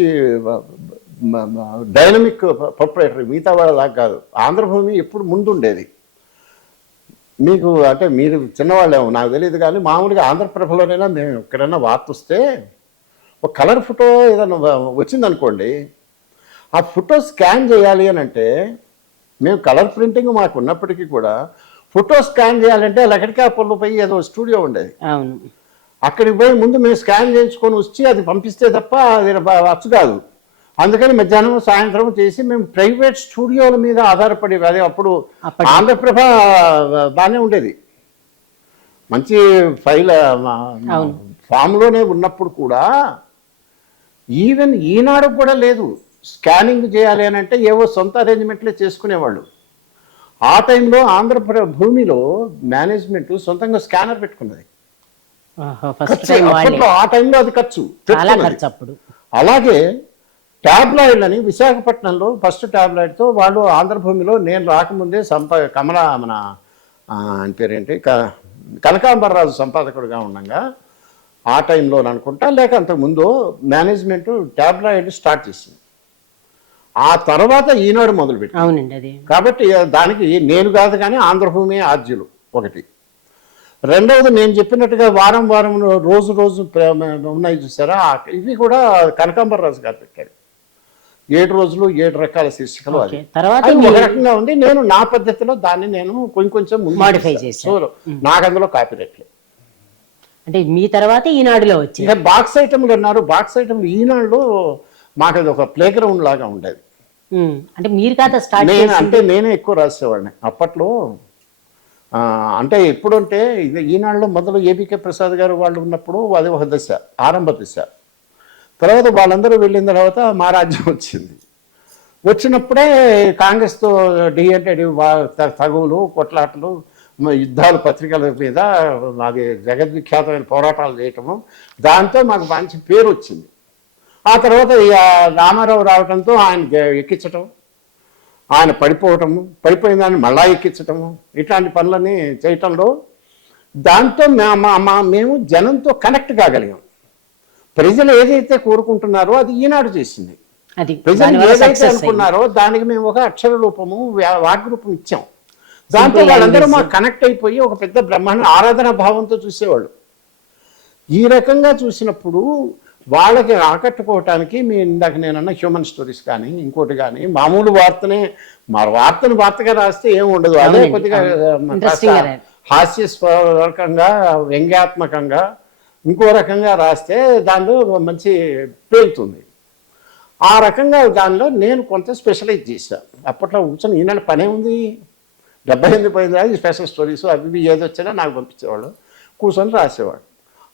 డైనమిక్ ప్రొపరేటర్, మిగతా వాళ్ళలాగా కాదు. ఆంధ్రభూమి ఎప్పుడు ముందుండేది. మీకు అంటే మీరు చిన్నవాళ్ళేమో నాకు తెలియదు కానీ మామూలుగా ఆంధ్రప్రభలోనైనా మేము ఎక్కడైనా వార్త వస్తే ఒక కలర్ ఫోటో ఏదైనా వచ్చిందనుకోండి, ఆ ఫోటో స్కాన్ చేయాలి అని అంటే, మేము కలర్ ప్రింటింగ్ మాకు ఉన్నప్పటికీ కూడా ఫోటో స్కాన్ చేయాలంటే లకడికాపల్లో పోయి ఏదో స్టూడియో ఉండేది, అక్కడికి పోయి ముందు మేము స్కాన్ చేయించుకొని వచ్చి అది పంపిస్తే తప్ప అది వచ్చు కాదు. అందుకని మధ్యాహ్నం సాయంత్రం చేసి మేము ప్రైవేట్ స్టూడియోల మీద ఆధారపడేవి. అదే అప్పుడు ఆంధ్రప్రభ బాగానే ఉండేది, మంచి ఫైల్ ఫామ్లోనే ఉన్నప్పుడు కూడా. ఈవెన్ ఈనాడు కూడా లేదు, స్కానింగ్ చేయాలి అని అంటే ఏవో సొంత అరేంజ్మెంట్లే చేసుకునేవాళ్ళు. ఆ టైంలో ఆంధ్రభూమిలో మేనేజ్మెంట్ సొంతంగా స్కానర్ పెట్టుకున్నది. ఆ టైంలో అది ఖర్చు. అలాగే ట్యాబ్లాయిడ్ అని విశాఖపట్నంలో ఫస్ట్ ట్యాబ్లాయిడ్తో వాళ్ళు ఆంధ్రభూమిలో నేను రాకముందే మన ఆయన పేరేంటి కనకాంబరరాజు సంపాదకుడిగా ఉండగా ఆ టైంలో అనుకుంటా లేక అంతకుముందు మేనేజ్మెంట్ ట్యాబ్లాయిడ్ స్టార్ట్ చేసింది. ఆ తర్వాత ఈనాడు మొదలుపెట్టి, కాబట్టి దానికి నేను కాదు కానీ ఆంధ్రభూమి ఆద్యులు ఒకటి. రెండవది నేను చెప్పినట్టుగా వారం వారం రోజు ఉన్నాయి చూసారా, ఇవి కూడా కనకాంబరరాజు గారు పెట్టారు. 7 రోజులు 7 రకాల శీర్షికలు. అది ఒక రకంగా ఉంది. నేను నా పద్ధతిలో దాన్ని నేను కొంచెం మాడిఫై చేశాను. నాకు అందులో కాపీరైట్ లేదు. అంటే మీ తర్వాత ఈనాడులో వచ్చి బాక్స్ ఐటమ్లు అన్నారు. బాక్స్ ఐటమ్లు ఈనాడులో మాకు అది ఒక ప్లే గ్రౌండ్ లాగా ఉండేది. అంటే మీరు కాదా స్టార్ట్ అంటే నేనే ఎక్కువ రాసేవాడిని అప్పట్లో. అంటే ఎప్పుడంటే ఈనాడులో మొదలు ఏబికే ప్రసాద్ గారు వాళ్ళు ఉన్నప్పుడు అది ఒక దశ, ఆరంభ దశ. తర్వాత వాళ్ళందరూ వెళ్ళిన తర్వాత మా రాజ్యం వచ్చింది. వచ్చినప్పుడే కాంగ్రెస్తో తగువులు, కొట్లాటలు, యుద్ధాలు పత్రికల మీద అది జగద్విఖ్యాతమైన పోరాటాలు చేయటము, దాంతో మాకు మంచి పేరు వచ్చింది. ఆ తర్వాత రామారావు రావడంతో ఆయన ఎక్కించటం, ఆయన పడిపోవటము, పడిపోయిన దాన్ని మళ్ళా ఎక్కించటము, ఇట్లాంటి పనులన్నీ చేయటంలో దాంతో మేము జనంతో కనెక్ట్ కాగలిగాం. ప్రజలు ఏదైతే కోరుకుంటున్నారో అది ఈనాడు చేసింది. అది ప్రజలు ఏదైతే అనుకున్నారో దానికి మేము ఒక అక్షర రూపము వాగ్రూపం ఇచ్చాం. దాంతో వాళ్ళందరూ మాకు కనెక్ట్ అయిపోయి ఒక పెద్ద బ్రహ్మాండ ఆరాధన భావంతో చూసేవాళ్ళు. ఈ రకంగా చూసినప్పుడు వాళ్ళకి ఆకట్టుకోవటానికి మీ ఇందాక నేనన్న హ్యూమన్ స్టోరీస్ కానీ ఇంకోటి కానీ మామూలు వార్తనే వార్తగా రాస్తే ఏమి ఉండదు. అదే కొద్దిగా హాస్యస్వరకంగా వ్యంగ్యాత్మకంగా ఇంకో రకంగా రాస్తే దానిలో మంచి పేలుతుంది. ఆ రకంగా దానిలో నేను కొంత స్పెషలైజ్ చేశాను. అప్పట్లో కూర్చొని ఈనాడు పనే ఉంది, 78 పోయిందా స్పెషల్ స్టోరీస్ అవి ఏది వచ్చినా నాకు పంపించేవాళ్ళు, కూర్చొని రాసేవాడు.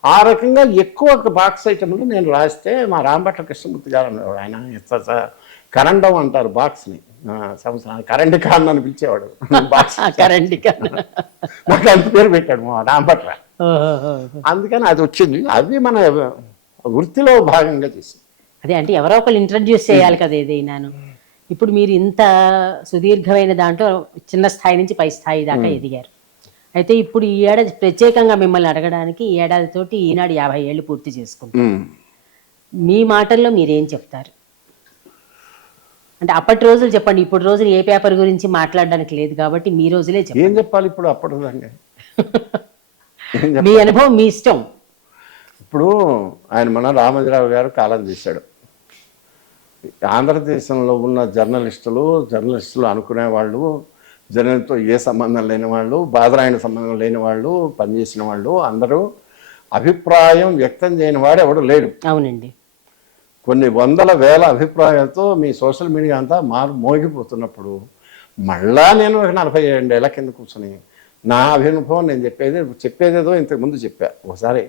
ఆ రకంగా ఎక్కువ బాక్స్ ఐటమ్లు నేను రాస్తే మా రాంభట్ల కృష్ణమూర్తి గారు అనేవాడు. ఆయన కరండం అంటారు బాక్స్ని, సంవత్సరానికి కరెంట్ కాన్ అని పిలిచేవాడు. బాక్స్ నాకు అంత పేరు పెట్టాడు మా రాంభట్ల. అందుకని అది వచ్చింది. అది మన వృత్తిలో భాగంగా చేసింది. అదే అంటే ఎవరో ఒకళ్ళు ఇంట్రడ్యూస్ చేయాలి కదా ఏదైనాను. ఇప్పుడు మీరు ఇంత సుదీర్ఘమైన దాంట్లో చిన్న స్థాయి నుంచి పై స్థాయి దాకా ఎదిగారు. అయితే ఇప్పుడు ఈ ఏడాది ప్రత్యేకంగా మిమ్మల్ని అడగడానికి ఈ ఏడాదితోటి ఈనాడు 50 ఏళ్ళు పూర్తి చేసుకుంటాం. మీ మాటల్లో మీరేం చెప్తారు? అంటే అప్పటి రోజులు చెప్పండి, ఇప్పుడు రోజులు ఏ పేపర్ గురించి మాట్లాడడానికి లేదు కాబట్టి మీ రోజులే చెప్పండి. ఏం చెప్పాలి ఇప్పుడు అప్పటి మీ అనుభవం మీ ఇష్టం. ఇప్పుడు ఆయన మన రామోజీరావు గారు కాలం చేశాడు. ఆంధ్రదేశంలో ఉన్న జర్నలిస్టులు అనుకునేవాళ్ళు, జనంతో ఏ సంబంధం లేని వాళ్ళు, బాధరాయణ సంబంధం లేని వాళ్ళు, పనిచేసిన వాళ్ళు అందరూ అభిప్రాయం వ్యక్తం చేయని వాడు ఎవడు లేడు. అవునండి. కొన్ని వందల వేల అభిప్రాయాలతో మీ సోషల్ మీడియా అంతా మోగిపోతున్నప్పుడు మళ్ళా నేను 42 ఏళ్ల కింద కూర్చొని నా అభినుభవం నేను చెప్పేదేదో ఇంతకుముందు చెప్పా ఒకసారి.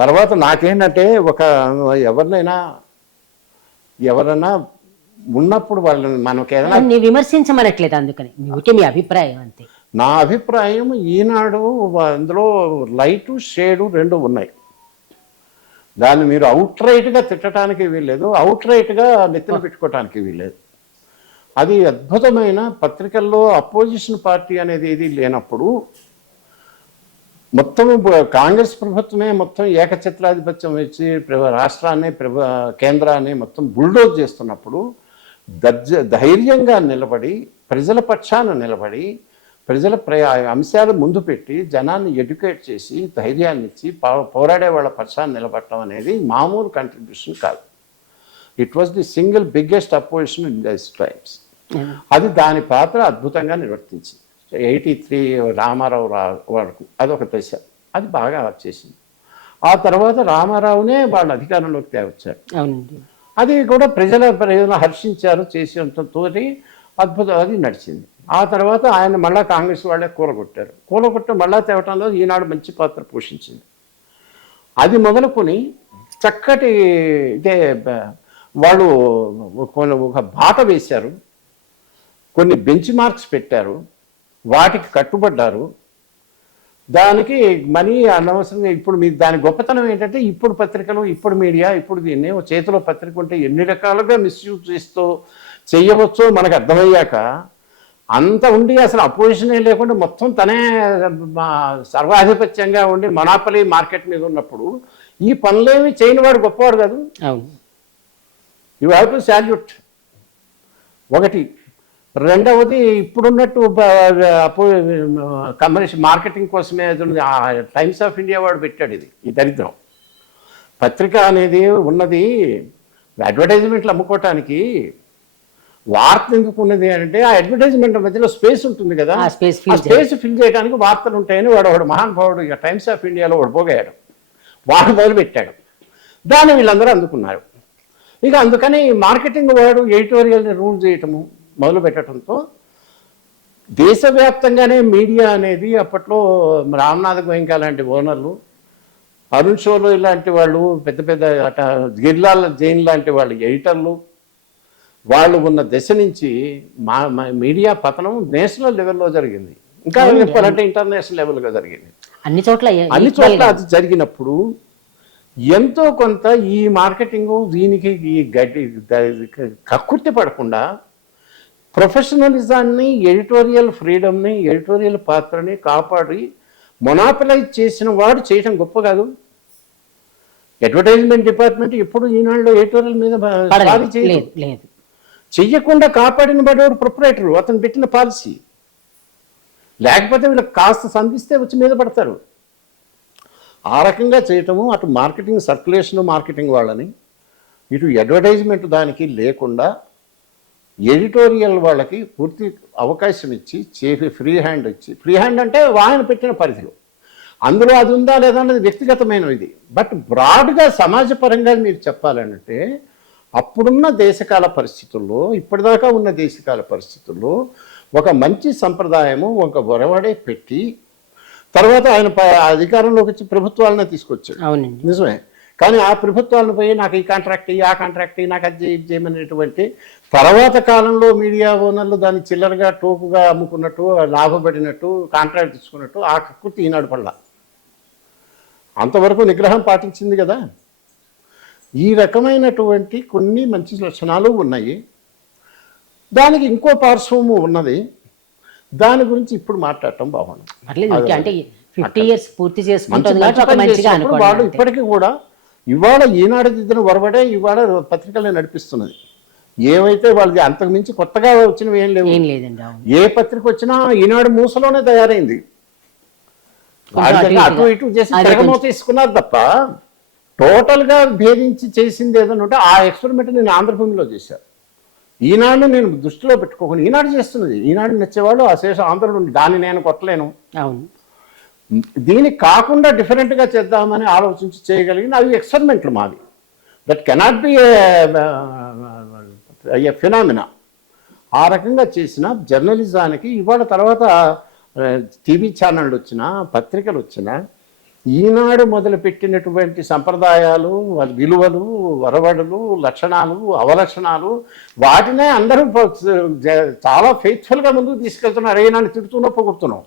తర్వాత నాకేంటంటే ఎవరైనా ఉన్నప్పుడు వాళ్ళని మనకేదైనా విమర్శించమనట్లేదు, అందుకని మీ అభిప్రాయం అంతే. నా అభిప్రాయం ఈనాడు అందులో లైటు షేడు రెండు ఉన్నాయి. దాన్ని మీరు అవుట్ రైట్గా తిట్టడానికి వీల్లేదు, అవుట్ రైట్గా నెత్తిన పెట్టుకోవటానికి వీల్లేదు. అది అద్భుతమైన పత్రికల్లో అపోజిషన్ పార్టీ అనేది ఏది లేనప్పుడు మొత్తం కాంగ్రెస్ ప్రభుత్వమే మొత్తం ఏకఛత్రాధిపత్యం వచ్చి రాష్ట్రాన్ని కేంద్రాన్ని మొత్తం బుల్డోజ్ చేస్తున్నప్పుడు ధైర్యంగా నిలబడి ప్రజల పక్షాన నిలబడి ప్రజల అంశాలు ముందు పెట్టి జనాన్ని ఎడ్యుకేట్ చేసి ధైర్యాన్ని ఇచ్చి పోరాడే వాళ్ళ పక్షాన్ని నిలబడటం అనేది మామూలు కంట్రిబ్యూషన్ కాదు. It was the single biggest opposition in these times. అది దాని పాత్ర అద్భుతంగా నిర్వర్తించింది. 83 రామారావు వరకు అదొక దశ, అది బాగా చేసింది. ఆ తర్వాత రామారావునే వాళ్ళ అధికారంలోకి తేవచ్చారు. అది కూడా ప్రజలు హర్షించారు చేసేంతతో అద్భుతం, అది నడిచింది. ఆ తర్వాత ఆయన మళ్ళీ కాంగ్రెస్ వాళ్ళే కూలగొట్టి మళ్ళా తేవటంలో ఈనాడు మంచి పాత్ర పోషించింది. అది మొదలుకొని చక్కటి వాళ్ళు ఒక బాట వేశారు, కొన్ని బెంచ్ మార్క్స్ పెట్టారు, వాటికి కట్టుబడ్డారు. దానికి మనీ అనవసరంగా ఇప్పుడు మీరు దాని గొప్పతనం ఏంటంటే ఇప్పుడు పత్రికలు, ఇప్పుడు మీడియా, ఇప్పుడు దీన్ని చేతిలో పత్రిక ఉంటే ఎన్ని రకాలుగా మిస్యూజ్ చేస్తూ చేయవచ్చో మనకు అర్థమయ్యాక అంత ఉండి అసలు అపోజిషనే లేకుండా మొత్తం తనే సర్వాధిపత్యంగా ఉండి మొనాపలీ మార్కెట్ మీద ఉన్నప్పుడు ఈ పనులేమి చేయని వాడు గొప్పవాడు కాదు. You have to salute. ఒకటి. రెండవది ఇప్పుడున్నట్టు కమర్షియల్ మార్కెటింగ్ కోసమే టైమ్స్ ఆఫ్ ఇండియా వాడు పెట్టాడు ఈ దరిద్రం. పత్రిక అనేది ఉన్నది అడ్వర్టైజ్మెంట్లు అమ్ముకోవటానికి. వార్త ఎందుకు ఉన్నది అంటే ఆ అడ్వర్టైజ్మెంట్ మధ్యలో స్పేస్ ఉంటుంది కదా, ఆ స్పేస్ ఫిల్ చేయడానికి వార్తలు ఉంటాయని వాడు మహానుభావుడు ఇక టైమ్స్ ఆఫ్ ఇండియాలో వాడు పోగాడు, వాడు మొదలుపెట్టాడు. దాన్ని వీళ్ళందరూ అందుకున్నారు. ఇక అందుకని మార్కెటింగ్ వాడు ఎడిటోరియల్ రూల్ చేయటము మొదలు పెట్టడంతో దేశవ్యాప్తంగానే మీడియా అనేది అప్పట్లో రామ్నాథ్ గోయంకా లాంటి ఓనర్లు, అరుణ్ షోలో ఇలాంటి వాళ్ళు, పెద్ద పెద్ద గిర్లాల్ జైన్ లాంటి వాళ్ళు ఎడిటర్లు, వాళ్ళు ఉన్న దశ నుంచి మీడియా పతనం నేషనల్ లెవెల్లో జరిగింది. ఇంకా చెప్పాలంటే ఇంటర్నేషనల్ లెవెల్గా జరిగింది. అన్ని చోట్ల అది జరిగినప్పుడు ఎంతో కొంత ఈ మార్కెటింగ్ దీనికి ఈ గడ్డి కక్కుర్తి పడకుండా ప్రొఫెషనలిజాన్ని, ఎడిటోరియల్ ఫ్రీడమ్ని, ఎడిటోరియల్ పాత్రని కాపాడి మొనాపలైజ్ చేసిన వాడు చేయటం గొప్ప కాదు. అడ్వర్టైజ్మెంట్ డిపార్ట్మెంట్ ఎప్పుడు ఈనాడులో ఎడిటోరియల్ మీద సారీ చేయదు. లేదు లేదు. చెయ్యకుండా కాపాడిన వాడు ప్రొపరేటర్, అతను పెట్టిన పాలసీ. లేకపోతే వీళ్ళకి కాస్త సంధిస్తే వచ్చి మీద పడతారు. ఆ రకంగా చేయటము, అటు మార్కెటింగ్ సర్క్యులేషన్ మార్కెటింగ్ వాళ్ళని, ఇటు అడ్వర్టైజ్మెంట్ దానికి లేకుండా ఎడిటోరియల్ వాళ్ళకి పూర్తి అవకాశం ఇచ్చి ఫ్రీ హ్యాండ్ ఇచ్చి, ఫ్రీ హ్యాండ్ అంటే ఆయన పెట్టిన పరిధిలో, అందులో అది ఉందా లేదా అనేది వ్యక్తిగతమైనది. బట్ బ్రాడ్గా సమాజపరంగా మీరు చెప్పాలంటే అప్పుడున్న దేశకాల పరిస్థితుల్లో, ఇప్పటిదాకా ఉన్న దేశకాల పరిస్థితుల్లో ఒక మంచి సంప్రదాయము, ఒక ఒరవడే పెట్టి తర్వాత ఆయన అధికారంలోకి వచ్చి ప్రభుత్వాలనే తీసుకొచ్చాడు. అవునండి, నిజమే. కానీ ఆ ప్రభుత్వాలను పోయి నాకు ఈ కాంట్రాక్ట్ ఆ కాంట్రాక్ట్ నాకు అది చేయమనేటువంటి తర్వాత కాలంలో మీడియా ఓనర్లు దాన్ని చిల్లరగా టోపుగా అమ్ముకున్నట్టు, లాభపడినట్టు, కాంట్రాక్ట్ తీసుకున్నట్టు ఆ కక్కుర్తి ఈనాడు పడలా. అంతవరకు నిగ్రహం పాటించింది కదా. ఈ రకమైనటువంటి కొన్ని మంచి లక్షణాలు ఉన్నాయి. దానికి ఇంకో పార్శ్వము ఉన్నది. దాని గురించి ఇప్పుడు మాట్లాడటం బాగుంది. అంటే 50 years పూర్తి చేసుకుంటుంది వాడు ఇప్పటికీ కూడా ఇవాళ ఈనాడు దిద్దిన వరవడే ఇవాళ పత్రికలే నడిపిస్తున్నది. ఏవైతే వాళ్ళది అంతకు మించి కొత్తగా వచ్చినవి ఏం లేవు. ఏ పత్రిక వచ్చినా ఈనాడు మూసలోనే తయారైంది. అటు ఇటు చేసి తెగమో తీసుకున్నారు తప్ప టోటల్గా భేదించి చేసింది ఏదన్నట్టు ఆ ఎక్స్పెరిమెంట్ నేను ఆంధ్రభూమిలో చేశాను. ఈనాడు నేను దృష్టిలో పెట్టుకోకుండా ఈనాడు చేస్తున్నది. ఈనాడు నచ్చేవాళ్ళు అశేష ఆంధ్రులు, దాన్ని నేను కొట్టలేను. దీనికి కాకుండా డిఫరెంట్గా చేద్దామని ఆలోచించి చేయగలిగిన అవి ఎక్స్పెరిమెంట్లు మావి. That cannot be A phenomena. ఆ రకంగా చేసిన జర్నలిజానికి ఇవాళ తర్వాత టీవీ ఛానళ్ళు వచ్చినా, పత్రికలు వచ్చినా, ఈనాడు మొదలుపెట్టినటువంటి సంప్రదాయాలు, విలువలు, వరవడులు, లక్షణాలు, అవలక్షణాలు వాటినే అందరూ చాలా ఫెయిత్ఫుల్గా ముందుకు తీసుకెళ్తున్నారు. ఈనాడు తిడుతూనో పొగుడుతున్నాం.